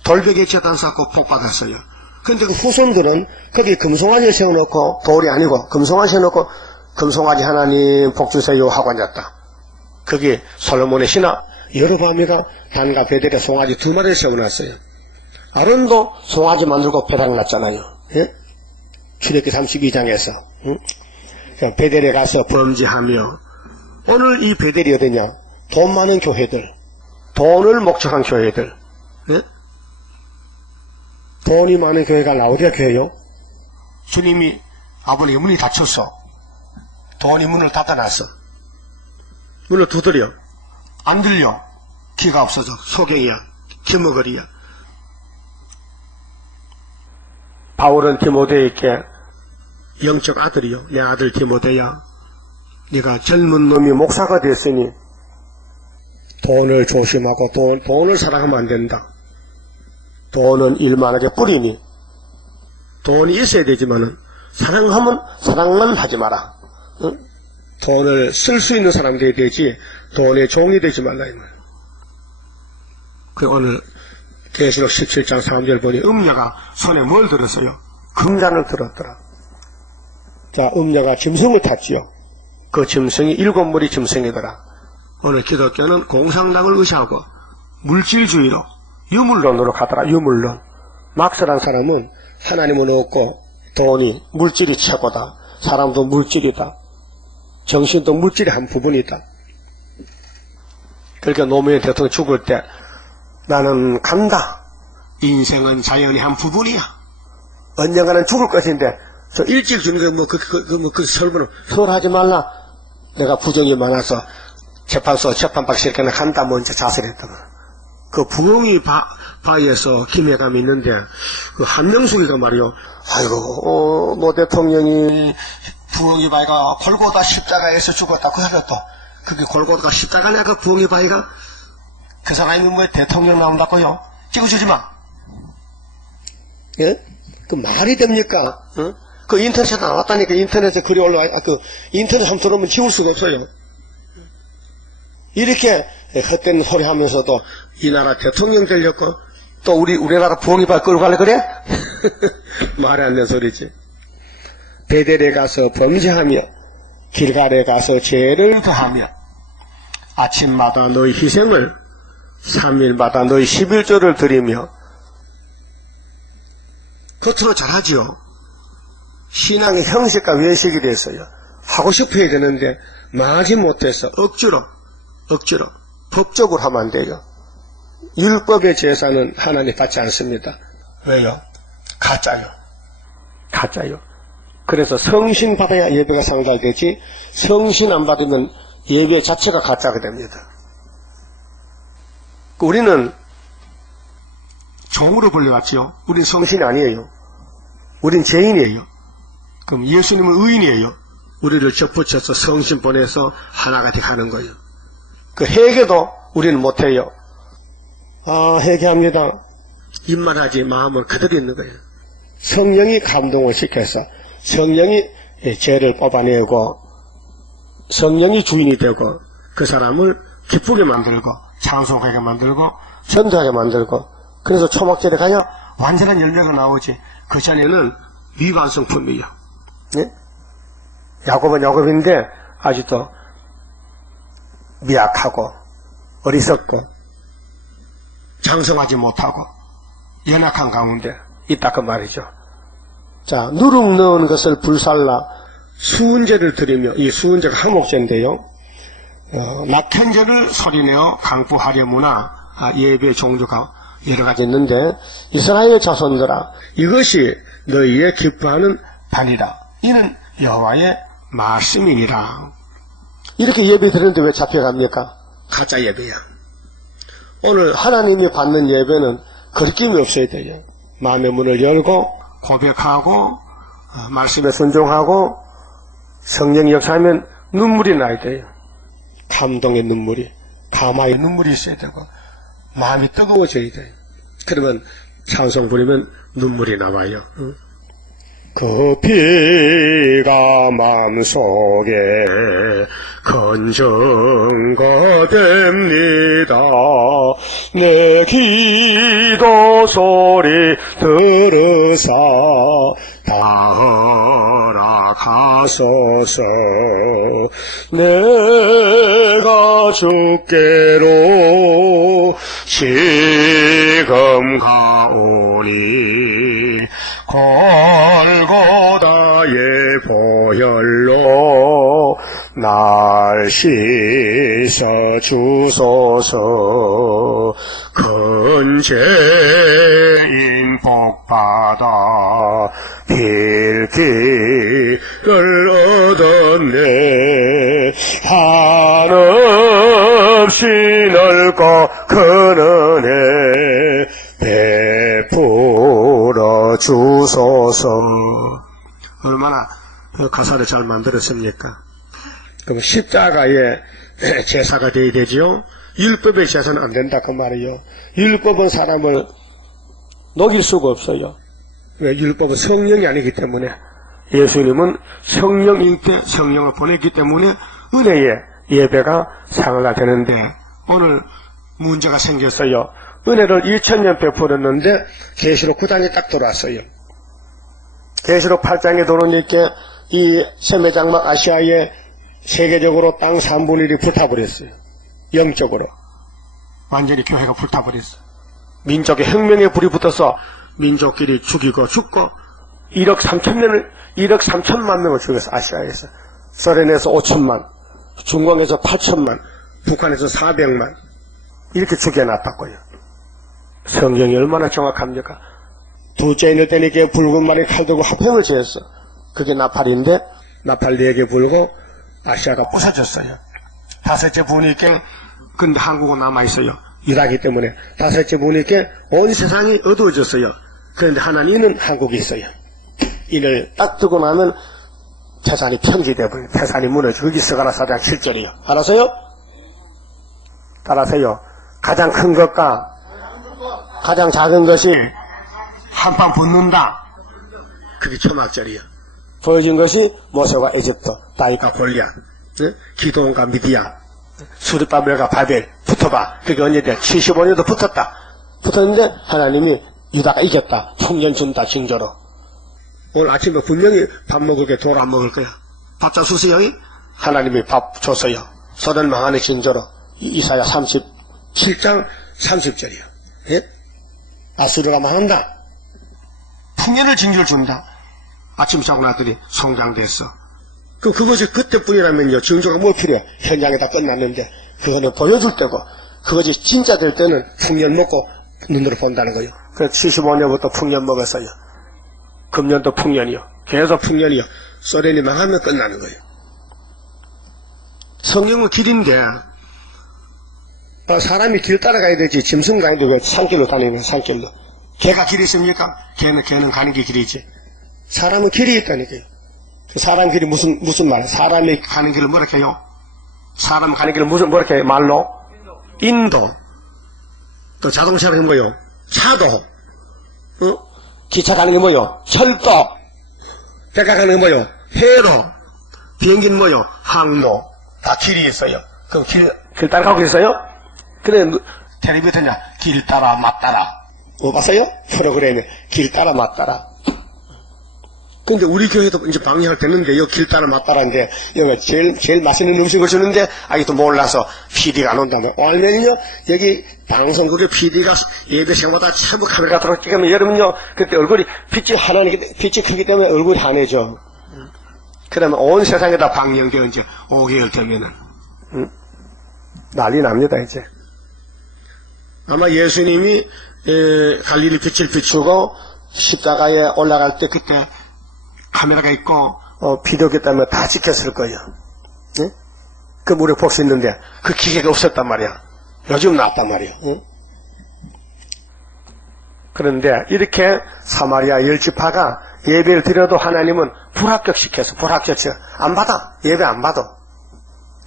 돌베개 재단 쌓고 복받았어요. 근데 그 후손들은 거기 금송아지를 세워놓고, 돌이 아니고 금송아지 세워놓고 금송아지 하나님 복주세요 하고 앉았다. 거기 솔로몬의 신하 여로보암이가 단과 베델에 송아지 2마리를 세워놨어요. 아론도 송아지 만들고 배당 났잖아요. 예? 출애굽기 32장에서. 응? 베델에 가서 범죄하며, 오늘 이 베델이 어디냐? 돈 많은 교회들, 돈을 목적한 교회들. 예? 돈이 많은 교회가 라오디아 교회요. 주님이 아버님의 문이 닫혔어. 돈이 문을 닫아놨어. 문을 두드려. 안 들려. 귀가 없어서 소경이야. 기머거리야. 바울은 디모데에게 영적 아들이요. 내 아들 디모데야. 네가 젊은 놈이 목사가 됐으니 돈을 조심하고 돈을 사랑하면 안 된다. 돈은 일만하게 뿌리니 돈이 있어야 되지만은 사랑하면 사랑만 하지 마라. 응? 돈을 쓸 수 있는 사람 되어야 되지 돈의 종이 되지 말라 이 말. 그 오늘 계시록 17장 3절 보니 음녀가 손에 뭘 들었어요? 금잔을 들었더라. 자, 음녀가 짐승을 탔지요. 그 짐승이 7무리 짐승이더라. 오늘 기독교는 공상당을 의식하고 물질주의로 유물론으로 가더라. 유물론. 막설한 사람은 하나님은 없고 돈이 물질이 최고다. 사람도 물질이다. 정신도 물질의 한 부분이다. 그러니까 노무현 대통령 죽을 때 나는 간다. 인생은 자연의 한 부분이야. 언젠가는 죽을 것인데 저 일찍 주는 거 그 설문을 설하지 말라. 내가 부정이 많아서 재판소 재판받기 싫게 간다 먼저 자살했다고. 그 부엉이 바위에서 김해감이 있는데, 그 한명숙이가 말이요. 아이고, 노 대통령이 부엉이 바위가 골고다 십자가에서 죽었다. 그 하려 또. 그게 골고다가 십자가냐, 그 부엉이 바위가? 그 사람이 뭐 대통령 나온다고요? 찍어주지 마. 예? 그 말이 됩니까? 어? 그 인터넷에 나왔다니까. 인터넷에 글이 올라와. 그 인터넷 한번 들어오면 지울 수가 없어요. 이렇게 헛된 소리 하면서도 이 나라 대통령 되려고 또 우리나라 부엉이발 끌고 가려 그래? 말이 안 되는 소리지. 베델에 가서 범죄하며 길갈에 가서 죄를 더하며 아침마다 너희 희생을 3일마다 너희 11조를 드리며 겉으로 잘하지요. 신앙의 형식과 외식이 됐어요. 하고 싶어야 되는데 말하지 못해서 억지로 법적으로 하면 안 돼요. 율법의 제사는 하나님 받지 않습니다. 왜요? 가짜요. 그래서 성신 받아야 예배가 상달되지 성신 안 받으면 예배 자체가 가짜가 됩니다. 우리는 종으로 불려왔지요. 우린 성신이 아니에요. 우린 죄인이에요. 그럼 예수님은 의인이에요. 우리를 접붙여서 성신 보내서 하나가 되게 하는 거예요. 그 회개도 우리는 못해요. 회개합니다. 입만 하지 마음은 그대로 있는 거예요. 성령이 감동을 시켜서 성령이 죄를 뽑아내고 성령이 주인이 되고 그 사람을 기쁘게 만들고 찬송하게 만들고 전도하게 만들고 그래서 초막절에 가야 완전한 열매가 나오지. 그 전에는 미완성품이에요. 네? 야곱은 야곱인데 아직도 미약하고 어리석고 장성하지 못하고 연약한 가운데 있다 그 말이죠. 자, 누룩 넣은 것을 불살라 수은제를 드리며 이 수은제가 화목제인데요. 낙현제를 소리내어 강구하려무나 예배 종류가 여러 가지 있는데 이스라엘 자손들아 이것이 너희의 기뻐하는 단이라. 이는 여호와의 말씀이니라. 이렇게 예배 드리는데 왜 잡혀갑니까? 가짜 예배야. 오늘 하나님이 받는 예배는 거리낌이 없어야 돼요. 마음의 문을 열고 고백하고 말씀에 순종하고 성령이 역사하면 눈물이 나야 돼요. 감동의 눈물이, 감화의 눈물이 있어야 되고 마음이 뜨거워져야 돼요. 그러면 찬송 부리면 눈물이 나와요. 응? 그 피가 마음속에 건전가 됩니다. 내 기도 소리 들으사 다 허락하소서. 내가 주께로 지금 가오니 골고다의 보혈로 날 씻어 주소서. 큰 죄인 복받아 빌기를 얻었네. 한없이 넓고 큰 은혜 베풀어 주소서. 얼마나 가사를 잘 만들었습니까? 그럼 십자가의 제사가 되어야 되지요. 율법의 제사는 안 된다 그 말이에요. 율법은 사람을 녹일 수가 없어요. 왜? 율법은 성령이 아니기 때문에. 예수님은 성령일 때 성령을 보냈기 때문에 은혜의 예배가 상달되는데 오늘 문제가 생겼어요. 은혜를 2000년 베풀었는데 계시록 9장에 딱 들어왔어요. 계시록 8장에 들어오니까 이 세매장막 아시아에 세계적으로 땅 3분의 1이 불타버렸어요. 영적으로 완전히 교회가 불타버렸어요. 민족의 혁명에 불이 붙어서 민족끼리 죽이고 죽고 1억 3천만 명을 죽였어. 아시아에서. 소련에서 5천만, 중공에서 8천만, 북한에서 400만 이렇게 죽여놨다고요. 성경이 얼마나 정확합니까? 둘째 인을 때니까 붉은 말에 칼 들고 화평을 지었어. 그게 나팔인데 나팔 4개 불고 아시아가 부서졌어요. 다섯째 부니까 근데 한국은 남아있어요. 유다기 때문에 다섯째 보니까 온 세상이 어두워졌어요. 그런데 하나님은 한국에 있어요. 이를 딱 뜨고 나면 태산이 평지되어버려요. 태산이 무너져. 거기 스가랴 4장 7절이요. 알았어요? 따라서요. 가장 큰 것과 가장 작은 것이 한판 붙는다. 그게 초막절이요. 보여진 것이 모세와 에집트, 다윗과 골리앗, 기도원과 미디안, 수르바벨과 바벨 붙어봐. 그게 언제돼? 75년도 붙었다. 붙었는데 하나님이 유다가 이겼다. 풍년 준다 징조로. 오늘 아침에 분명히 밥 먹을 게 돌 안 먹을 거야. 밥 좀 주세요. 하나님이 밥 줬어요. 소련 망하는 징조로. 이사야 37장 30절이요. 예? 아수르가 망한다. 풍년을 징조를 준다. 아침 자고 나더니 성장됐어. 그것이 그때뿐이라면요. 징조가 뭐 필요해? 현장에 다 끝났는데 그거는 보여줄 때고 그것이 진짜 될 때는 풍년 먹고 눈으로 본다는 거예요. 그래서 75년부터 풍년 먹었어요. 금년도 풍년이요. 계속 풍년이요. 소련이 망하면 끝나는 거예요. 성경은 길인데 사람이 길 따라가야 되지 짐승 가야 되고 산길로 다니는 산길로. 개가 길이 있습니까? 개는 가는 게 길이지. 사람은 길이 있다니까요. 그 사람 길이 무슨 말? 사람이 가는 길을 뭐라 해요? 사람 가는 길을 뭐라 해요? 말로? 인도. 또 자동차는 뭐요? 차도. 기차 가는 게 뭐요? 철도. 배가 가는 게 뭐요? 회로. 비행기는 뭐요? 항로. 다 길이 있어요. 그럼 길 따라가고 있어요? 그래, 텔레비전이야. 길 따라 맞따라. 봤어요? 프로그램에 길 따라 맞따라. 근데 우리 교회도 이제 방향을 됐는데, 여기 길 따라 맞따라인데, 여기 제일 맛있는 음식을 주는데, 아직도 몰라서 PD가 안 온다면. 알면요, 여기 방송국에 PD가 예배 시간마다 전부 카메라 들어 찍으면 여러분요, 그때 얼굴이 빛이 크기 때문에 얼굴이 환해져. 그러면 온 세상에다 방영돼, 이제 5개월 되면은. 난리 납니다, 이제. 아마 예수님이, 갈릴리 빛을 비추고, 십자가에 올라갈 때 그때, 카메라가 있고 비디오기 때문에 다 찍혔을 거예요. 응? 그 물에 볼 수 있는데 그 기계가 없었단 말이야. 요즘 나왔단 말이야. 응? 그런데 이렇게 사마리아 열지파가 예배를 드려도 하나님은 불합격시켜서 안 받아. 예배 안 받아.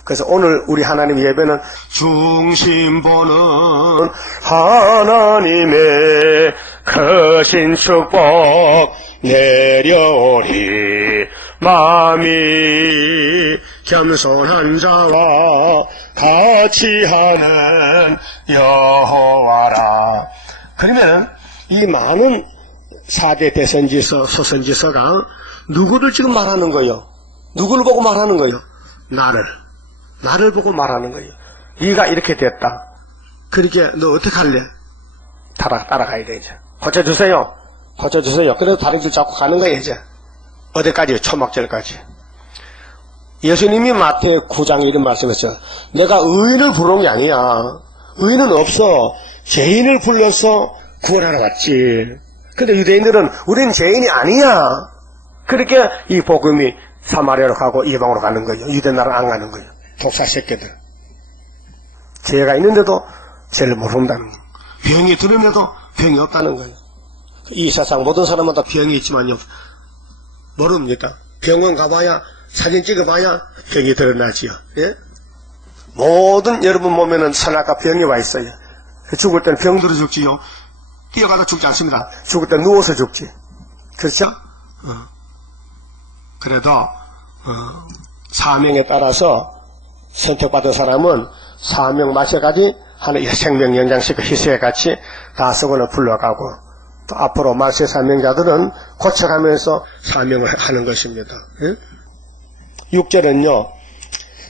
그래서 오늘 우리 하나님 예배는 중심 보는 하나님의 크신 축복 내려오리 마음이 겸손한 자와 같이 하는 여호와라. 그러면 이 많은 4대 대선지서 소선지서가 누구를 지금 말하는 거예요? 누구를 보고 말하는 거예요? 나를 보고 말하는 거예요. 네가 이렇게 됐다. 그러니까 너 어떻게 할래? 따라가야 돼 이제. 고쳐주세요. 그래도 다른 길 잡고 가는 거예요 이제. 어디까지요? 초막절까지. 예수님이 마태 9장에 이런 말씀했어요. 내가 의인을 부르는 게 아니야. 의인은 없어. 죄인을 불러서 구원하러 왔지. 근데 유대인들은 우리는 죄인이 아니야. 그렇게 이 복음이 사마리아로 가고 이방으로 가는 거예요. 유대 나라 안 가는 거예요. 독사 새끼들. 죄가 있는데도 죄를 모른다는 거예요. 병이 들음에도 병이 없다는 거예요. 이 세상 모든 사람마다 병이 있지만요. 모릅니다. 병원 가봐야 사진 찍어봐야 병이 드러나지요. 예? 모든 여러분 몸에는 선악과 병이 와 있어요. 죽을 때는 병들어 죽지요. 뛰어가다 죽지 않습니다. 죽을 때 누워서 죽지. 그렇죠? 그래도 사명에 따라서 선택받은 사람은 사명 마셔가지 하나의 생명 연장시켜 희생에 같이 다섯번을 불러가고 또 앞으로 말세 사명자들은 고쳐가면서 사명을 하는 것입니다. 6절은요.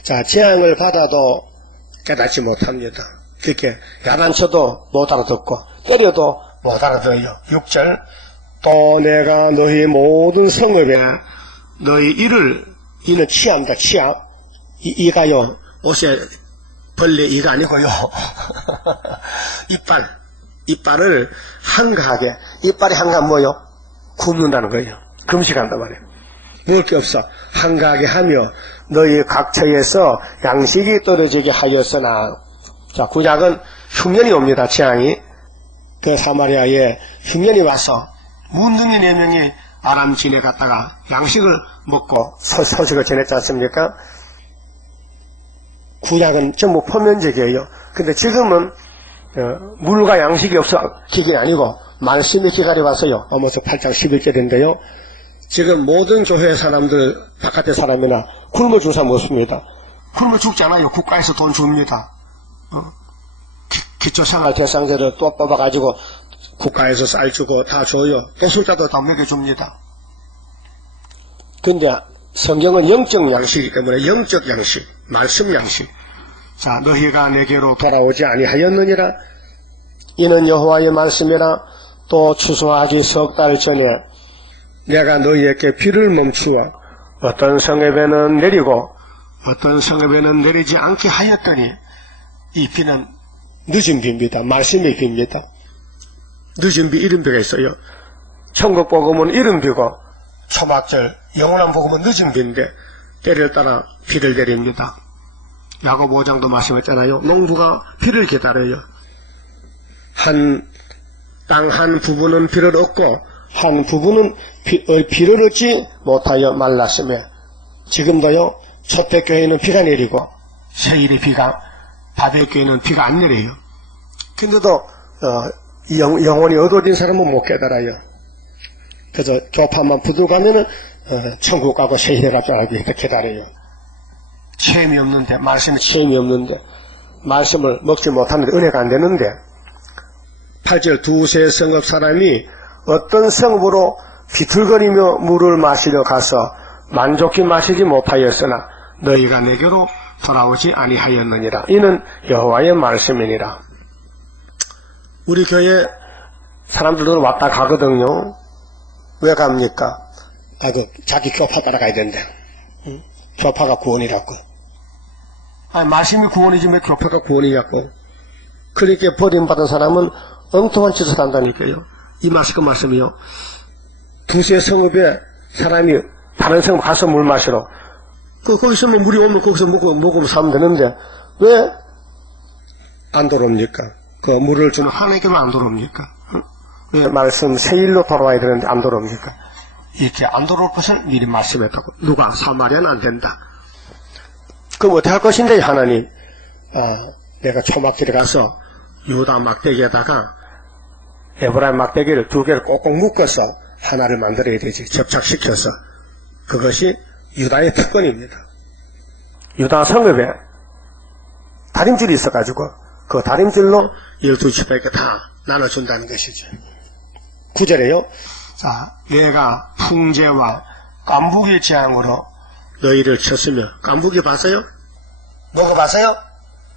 자, 재앙을 받아도 깨닫지 못합니다. 그렇게 야단쳐도 못 알아듣고 때려도 못 알아들어요. 6절 또 내가 너희 모든 성읍에 너희 이는 치아입니다. 치아. 이가요. 옷에 벌레 이가 아니고요. 이빨을 한가하게. 이빨이 한가하면 뭐요? 굽는다는 거예요. 금식한단 말이에요. 먹을 게 없어. 한가하게 하며 너희 각처에서 양식이 떨어지게 하였으나. 자, 구약은 흉년이 옵니다. 재앙이. 그 사마리아에 흉년이 와서 문둥이 4명이 아람 진에 갔다가 양식을 먹고 소식을 전했지 않습니까? 구약은 전부 포면적이에요. 근데 지금은 물과 양식이 없어 기근이 아니고 말씀의 기갈이 와서요. 아모스 8장 11절인데요. 지금 모든 교회 사람들, 바깥의 사람이나 굶어 준 사람 없습니다. 굶어 죽지 않아요. 국가에서 돈 줍니다. 기초생활 대상자를 또 뽑아가지고 국가에서 쌀 주고 다 줘요. 배술자도 다 먹여줍니다. 근데 성경은 영적 양식이기 때문에 영적 양식, 말씀 양식. 자, 너희가 내게로 돌아오지 아니하였느니라. 이는 여호와의 말씀이라. 또 추수하기 3달 전에 내가 너희에게 비를 멈추어 어떤 성읍에는 내리고 어떤 성읍에는 내리지 않게 하였더니 이 비는 늦은 비입니다. 말씀의 비입니다. 늦은 비, 이른 비가 있어요. 천국 복음은 이른 비고 초막절 영원한 복음은 늦은 비인데 때를 따라 비를 내립니다. 야고보 5장도 말씀했잖아요. 농부가 비를 기다려요. 땅 한 부분은 비를 얻고 한 부분은 비를 얻지 못하여 말랐으며 지금도요. 초대교회는 비가 내리고 세일의 비가 바벨교회는 비가 안 내려요. 근데도 영혼이 얻어진 사람은 못 깨달아요. 그래서 교파만 부들고 가면은 천국 가고 세일에 갈 줄 알고 이렇게 기다려요. 체험이 없는데, 말씀에 체험이 없는데, 말씀을 먹지 못하는데 은혜가 안 되는데 8절 두세 성읍 사람이 어떤 성읍으로 비틀거리며 물을 마시려 가서 만족히 마시지 못하였으나 너희가 내게로 돌아오지 아니하였느니라. 이는 여호와의 말씀이니라. 우리 교회 사람들도 왔다 가거든요. 왜 갑니까? 자기 교파 따라가야 된대. 응? 교파가 구원이라고. 아니, 말씀이 구원이지 왜 교파가 구원이냐고. 그렇게 버림받은 사람은 엉뚱한 짓을 한다니까요. 이 말씀이요. 두세 성읍에 사람이 다른 성읍 가서 물 마시러. 거기서 뭐 물이 오면 거기서 먹으면 사면 되는데, 왜 안 돌아옵니까? 그 물을 주는 하나님께만 안 돌아옵니까? 왜 말씀 세일로 돌아와야 되는데 안 돌아옵니까? 이렇게 안 돌아올 것을 미리 말씀했다고. 누가? 사마리아는 안 된다. 그럼 어떻게 할 것인데, 하나님? 내가 초막절에 가서 유다 막대기에다가 에브라임 막대기를 2개를 꼭꼭 묶어서 하나를 만들어야 되지. 접착시켜서. 그것이 유다의 특권입니다. 유다 성읍에 다림줄이 있어가지고 그 다림줄로 12지파에게 다 나눠준다는 것이죠. 9절에요. 자, 내가 풍제와 깐부기 재앙으로 너희를 쳤으며. 깐부기 봤어요? 먹어봤어요?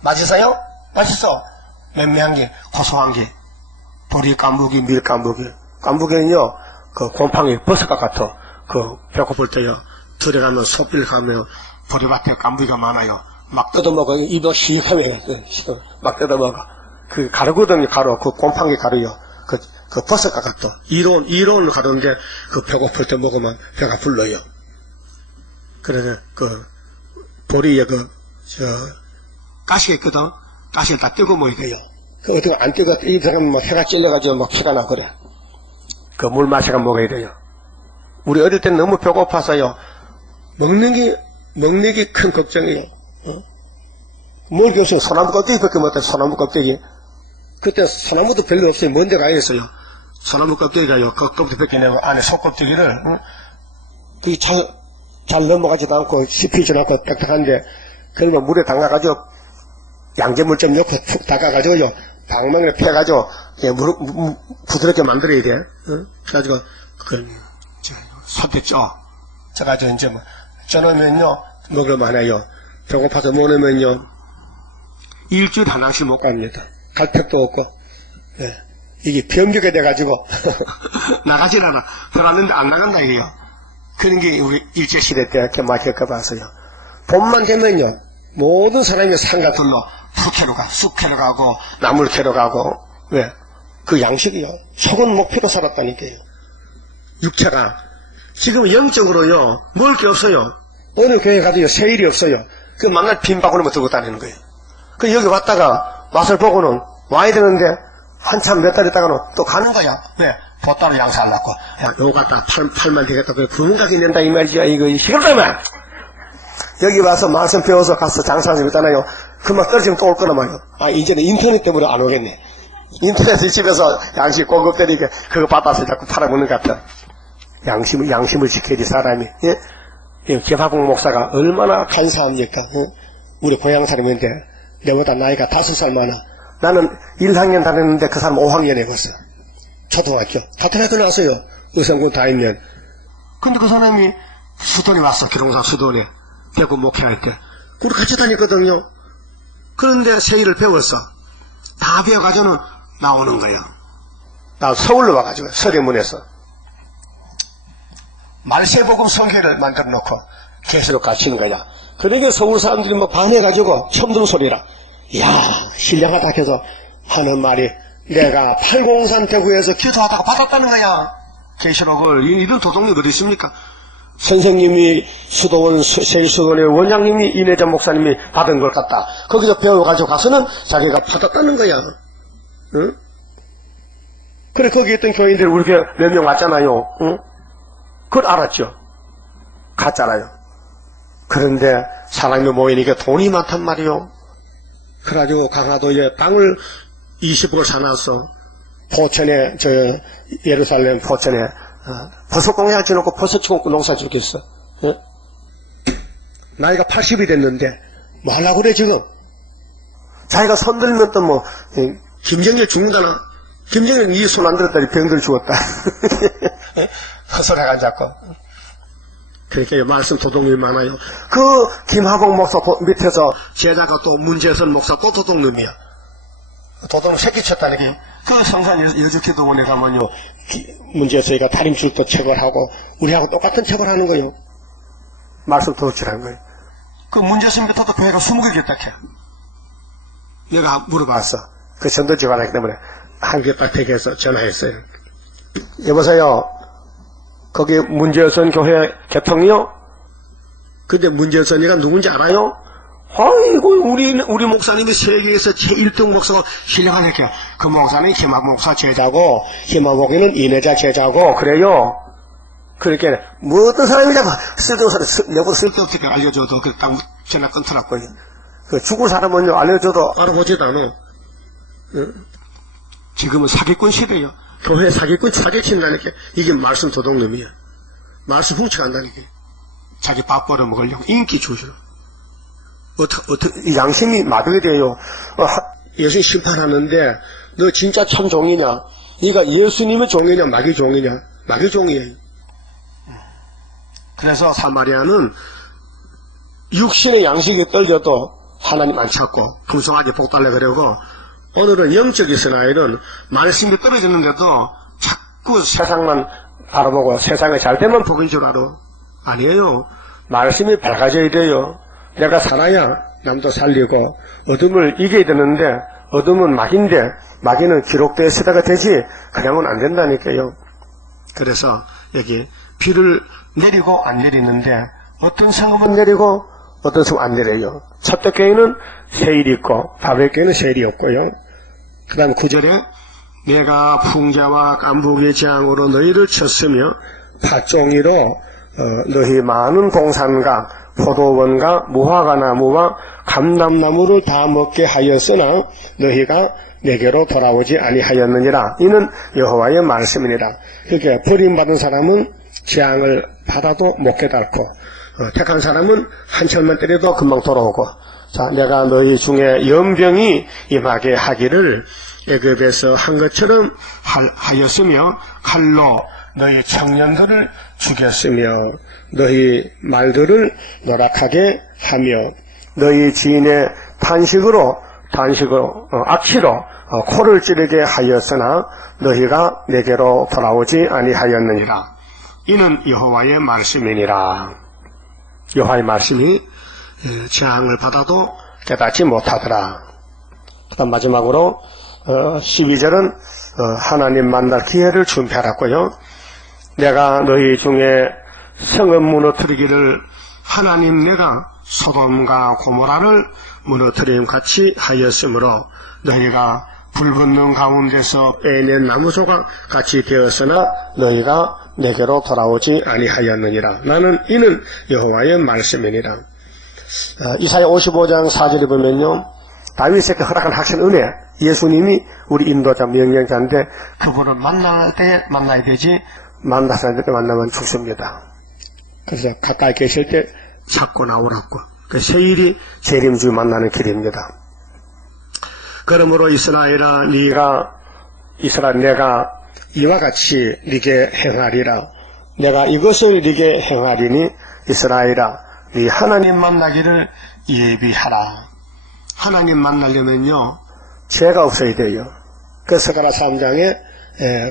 맛있어요? 맛있어. 맹맹한 게, 고소한 게. 보리 깐부기, 밀 깐부기. 깐부기는요, 그 곰팡이 버섯과 같아. 그 배고플 때요, 들어가면 솥길 가면 보리밭에 깐부기가 많아요. 막 뜯어먹어. 입에 시익하면 막 뜯어먹어. 그 가루거든요, 가루. 그 곰팡이 가루요. 그 버섯과 같아. 이론 가루인데 그 배고플 때 먹으면 배가 불러요. 그래서 그 보리에 가시가 있거든. 가시를 다 떼고 먹어요. 그 어떻게 안 떼고 이 사람은 막 해가 찔러가지고 막 피가 나 그래. 그 물 마셔가 먹어야 돼요. 우리 어릴 때는 너무 배고파서요. 먹는 게 큰 걱정이에요. 먹을 게 없어요. 소나무 껍데기밖에 못 해. 소나무 껍데기. 그때 소나무도 별로 없어요. 먼 데 가야 했어요. 소나무 껍데기가요. 그 껍데기 벗겨내고 안에 속껍데기를, 그게 잘 넘어가지도 않고 씹히지도 않고 딱딱한데, 그러면 물에 담가가지고 양재물 좀 넣고 푹 닦아가지고요. 방망이를 펴가지고 부드럽게 만들어야 돼. 그래가지고 솥에 쪄가지고 이제 뭐 쪄놓으면요 먹으면 해요. 배고파서 못 오면요 일주일에 하나씩 못 갑니다. 갈 택도 없고. 네. 이게 병기가 돼가지고 나가질 않아. 들어왔는데 안 나간다 이게요. 그런 게 우리 일제시대 때 이렇게 막 겪어봤어요. 봄만 되면요 모든 사람이 산과 들로 풀 캐러 가, 쑥 캐러 가고 나물 캐러 가고. 왜? 그 양식이요. 속은 목표로 살았다니까요. 육체가 지금 영적으로요 먹을 게 없어요. 어느 교회 가도요 세일이 없어요. 그 만날 빈 바구니만 들고 다니는 거예요. 그 여기 왔다가 맛을 보고는 와야 되는데 한참 몇 달 있다가는 또 가는 거야. 왜? 보따로 양사 안 낳고. 야, 요거 갖다 팔만 되겠다. 그래, 구멍가게 낸다, 이 말이야. 이거, 시끄럽다면! 여기 와서 말씀 배워서 가서 장사하는 집 있잖아요. 금방 떨어지면 또 올 거란 말이요. 아, 이제는 인터넷 때문에 안 오겠네. 인터넷에 집에서 양식 공급되니까 그거 받아서 자꾸 팔아먹는 것 같아. 양심을 지켜야지, 사람이. 예? 이 개화봉 목사가 얼마나 간사합니까? 예? 우리 고향 사람인데, 내보다 나이가 5살 많아. 나는 1학년 다녔는데 그 사람 5학년에 갔어. 초등학교. 다트학교 나왔어요. 의성군 다니면. 근데 그 사람이 수도원에 왔어. 기동산 수도원에. 대구 목회할 때. 우리 같이 다녔거든요. 그런데 세일을 배웠어. 다 배워가지고는 나오는 거야. 나 서울로 와가지고, 서대문에서. 말세복음 성회를 만들어 놓고, 계속 가르치는 거야. 그러니까 서울 사람들이 뭐 반해가지고, 처음 들은 소리라. 이야, 신령하다 해서 하는 말이, 내가 팔공산 대구에서 기도하다가 받았다는 거야. 계시록을. 이런 도둑놈이 어디 있습니까? 선생님이 수도원, 세일수도원의 원장님이 이내자 목사님이 받은 걸 갖다 거기서 배워가지고 가서는 자기가 받았다는 거야. 응? 그래, 거기 있던 교인들이 우리 교회 몇 명 왔잖아요. 응? 그걸 알았죠. 갔잖아요. 그런데 사람이 모이니까 돈이 많단 말이요. 그래가지고 강화도에 땅을 20억을 사놨어. 포천에, 예루살렘 포천에, 버섯 공장 지어놓고 버섯 치고 농사 짓겠어. 예? 나이가 80이 됐는데, 뭐 하려고 그래, 지금? 자기가 손 들면 또 뭐, 김정일 죽는다나? 김정일 이 손 안 들었다니 병들 죽었다. 헛소리가 안 잡고. 그러니까 말씀 도둑놈이 많아요. 그 김하봉 목사 밑에서 제자가 또 문재선 목사 또 도둑놈이야. 도둑놈 새끼 쳤다는 게, 그 성산 여주기도원에 가면요, 문재서이가 다림줄도 체벌하고, 우리하고 똑같은 체벌하는 거예요. 말씀 도둑질하는 거예요. 그 문재선 밑에도 교회가 20개겠다 해. 내가 물어봤어. 그 전도지가 하기 때문에 한 개 딱 대기해서 전화했어요. 여보세요. 거기 문재선 교회 개통이요? 근데 문재선이가 누군지 알아요? 아이고, 우리 목사님이 세계에서 제1등 목사가 신령한 얘기야. 그 목사는 희망 목사 제자고, 희망목에는 이내자 제자고, 그래요. 그렇게, 뭐 어떤 사람이 자꾸 쓸데없는 사람, 내보다 쓸데없게 알려줘도, 그 딱 전화 끊더라고요. 그 죽을 사람은요, 알려줘도 알아보지도 않아. 응? 지금은 사기꾼 시대예요. 교회 사기꾼 사기친다니까. 이게 말씀 도둑놈이야. 말씀 훔쳐간다니까. 자기 밥 벌어먹으려고 인기 주시러. 어떻게, 양심이 마비가 돼요. 예수님 심판하는데, 너 진짜 참 종이냐? 네가 예수님의 종이냐, 마귀 종이냐? 마귀 종이에요. 그래서 사마리아는 육신의 양식이 떨려도 하나님 안 찾고, 풍성하게 복달래 그러고, 오늘은 영적 이스라엘은 말씀이 떨어졌는데도 자꾸 세상만 바라보고 세상에 잘 되면 복인 줄 알아. 아니에요. 말씀이 밝아져야 돼요. 내가 살아야 남도 살리고 어둠을 이겨야 되는데 어둠은 마귀인데 마귀는 기록되어 있어가 되지 그러면 안 된다니까요. 그래서 여기 비를 내리고 안 내리는데 어떤 성음은 내리고 어떤 성음은 안 내려요. 첫째 교회는 세일이 있고 바벨 교회는 세일이 없고요. 그 다음 9절에 내가 풍자와 깐부기의 재앙으로 너희를 쳤으며 팥종이로 너희 많은 동산과 포도원과 무화과 나무와 감람나무를 다 먹게 하였으나 너희가 내게로 돌아오지 아니하였느니라. 이는 여호와의 말씀이니라. 그러니까 버림받은 사람은 재앙을 받아도 못 깨닫고 택한 사람은 한 철만 때려도 금방 돌아오고 자, 내가 너희 중에 연병이 임하게 하기를 애굽에서 한 것처럼 하였으며 칼로 너희 청년들을 죽였으며 너희 말들을 노랗게 하며 너희 지인의 악취로 코를 찌르게 하였으나 너희가 내게로 돌아오지 아니하였느니라. 이는 여호와의 말씀이니라. 여호와의 말씀이 재앙을 받아도 깨닫지 못하더라. 그 다음 마지막으로 12절은 하나님 만날 기회를 준비하라고요. 내가 너희 중에 성읍 무너뜨리기를 하나님 내가 소돔과 고모라를 무너뜨림 같이 하였으므로 너희가 불붙는 가운데서 애낸 나무조각 같이 되었으나 너희가 내게로 돌아오지 아니하였느니라. 나는 이는 여호와의 말씀이니라. 이사야 55장 4절에 보면요, 다윗에게 허락한 학생 은혜, 예수님이 우리 인도자 명령자인데 그분을 만날 때 만나야 되지 만나서 만나면 죽습니다. 그래서 가까이 계실 때 찾고 나오라고. 그 세일이 재림주 만나는 길입니다. 그러므로 이스라엘아, 내가 이와 같이 네게 행하리라. 내가 이것을 네게 행하리니 이스라엘아, 네 하나님 만나기를 예비하라. 하나님 만나려면요, 죄가 없어야 돼요. 그 스가랴 3장에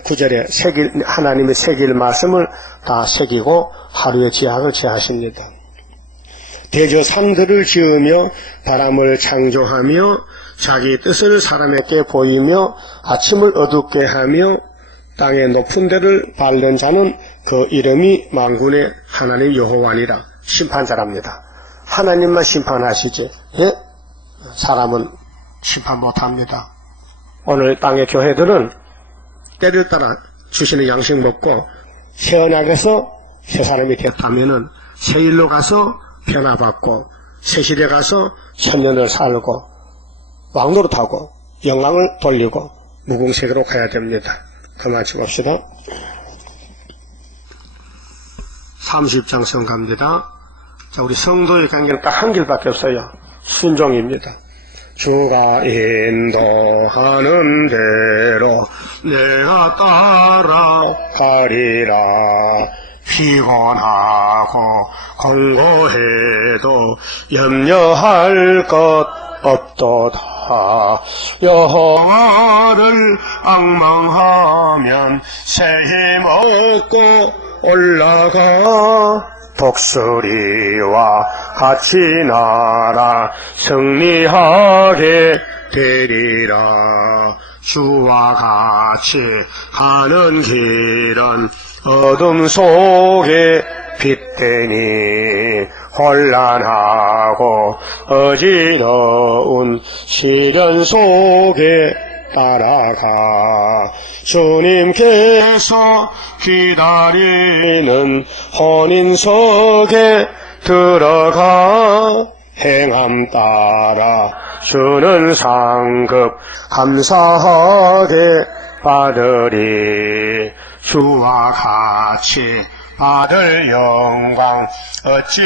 9절에 하나님의 새길 말씀을 다 새기고 하루의 지약을 제하십니다. 대저 산들을 지으며 바람을 창조하며 자기 뜻을 사람에게 보이며 아침을 어둡게 하며 땅의 높은 데를 밟는 자는 그 이름이 만군의 하나님 여호와니라. 심판자랍니다. 하나님만 심판하시지, 예? 사람은 심판 못합니다. 오늘 땅의 교회들은 때를 따라 주시는 양식 먹고 새 언약에서 새 사람이 됐다면은 새 일로 가서 변화받고 새 시대 가서 천년을 살고 왕노릇하고 영광을 돌리고 무궁세계로 가야 됩니다. 그만 찍읍시다. 30장 성가입니다. 자, 우리 성도의 관계는 딱 한 길밖에 없어요. 순종입니다. 주가 인도하는 대로 내가 따라가리라. 피곤하고 공고해도 염려할 것 없도다. 여호와를 앙망하면 새 힘 얻고 올라가. 독수리와 같이 날아 승리하게 되리라. 주와 같이 가는 길은 어둠 속에 빛되니 혼란하고 어지러운 시련 속에 따라가. 주님께서 기다리는 혼인석에 들어가. 행함 따라 주는 상급 감사하게 받으리. 주와 같이 받을 영광 어찌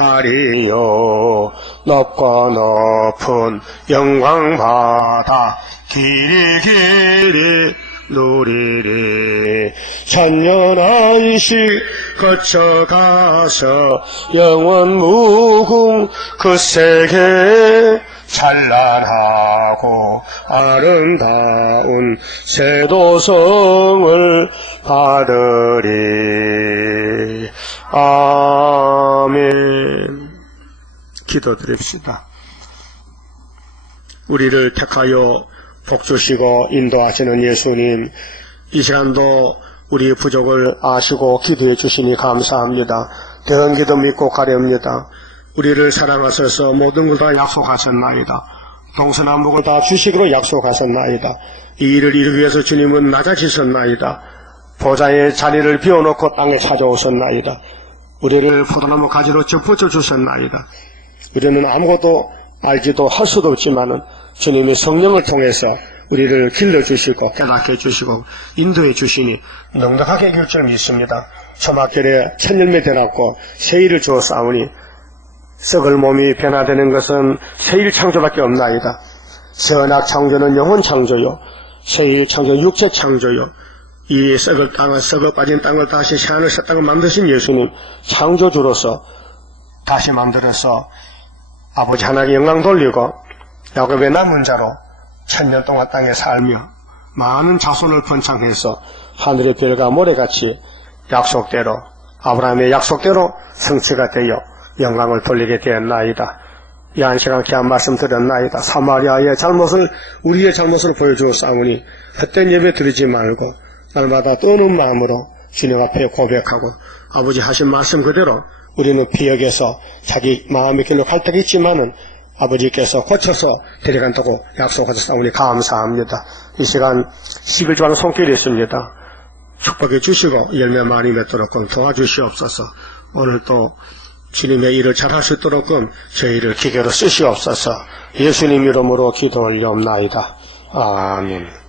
형언하리요. 높고 높은 영광 받아 길이 누리리. 천년 안식 거쳐가서 영원 무궁 그 세계 찬란하고 아름다운 세도성을 받으리. 아멘. 기도드립시다. 우리를 택하여 복주시고 인도하시는 예수님, 이 시간도 우리의 부족을 아시고 기도해 주시니 감사합니다. 대언 기도 믿고 가렵니다. 우리를 사랑하셔서 모든 걸 다 약속하셨나이다. 동서남북을 다 주시기로 약속하셨나이다. 이 일을 이루기 위해서 주님은 낮아지셨나이다. 보좌의 자리를 비워놓고 땅에 찾아오셨나이다. 우리를 포도나무 가지로 접붙여 주셨나이다. 우리는 아무것도 알지도 할 수도 없지만은 주님의 성령을 통해서 우리를 길러주시고 깨닫게 해주시고 인도해 주시니 넉넉하게 이길 줄 믿습니다. 초막절에 천열매 되놨고 새일을 주었사오니 썩을 몸이 변화되는 것은 새일 창조밖에 없나이다. 새언약 창조는 영혼 창조요, 새일 창조 육체 창조요. 이 썩을 땅을, 썩어 빠진 땅을 다시 새하늘 새 땅을 만드신 예수님 창조주로서 다시 만들어서 아버지 하나님께 영광 돌리고 야곱의 남은 자로 천년 동안 땅에 살며 많은 자손을 번창해서 하늘의 별과 모래같이 약속대로 아브라함의 약속대로 성취가 되어 영광을 돌리게 되었나이다. 이 한 시간 귀한 말씀 드렸나이다. 사마리아의 잘못을 우리의 잘못을 보여주었사오니 헛된 예배 드리지 말고 날마다 떠는 마음으로 주님 앞에 고백하고 아버지 하신 말씀 그대로 우리는 피역에서 자기 마음의 길로 갈 때가 있지만은 아버지께서 고쳐서 데려간다고 약속하셨사오니 감사합니다. 이 시간 11조하는 손길이 있습니다. 축복해 주시고 열매 많이 맺도록 도와주시옵소서. 오늘 또 주님의 일을 잘할 수 있도록 저희를 기계로 쓰시옵소서. 예수님 이름으로 기도 올리옵나이다. 아멘.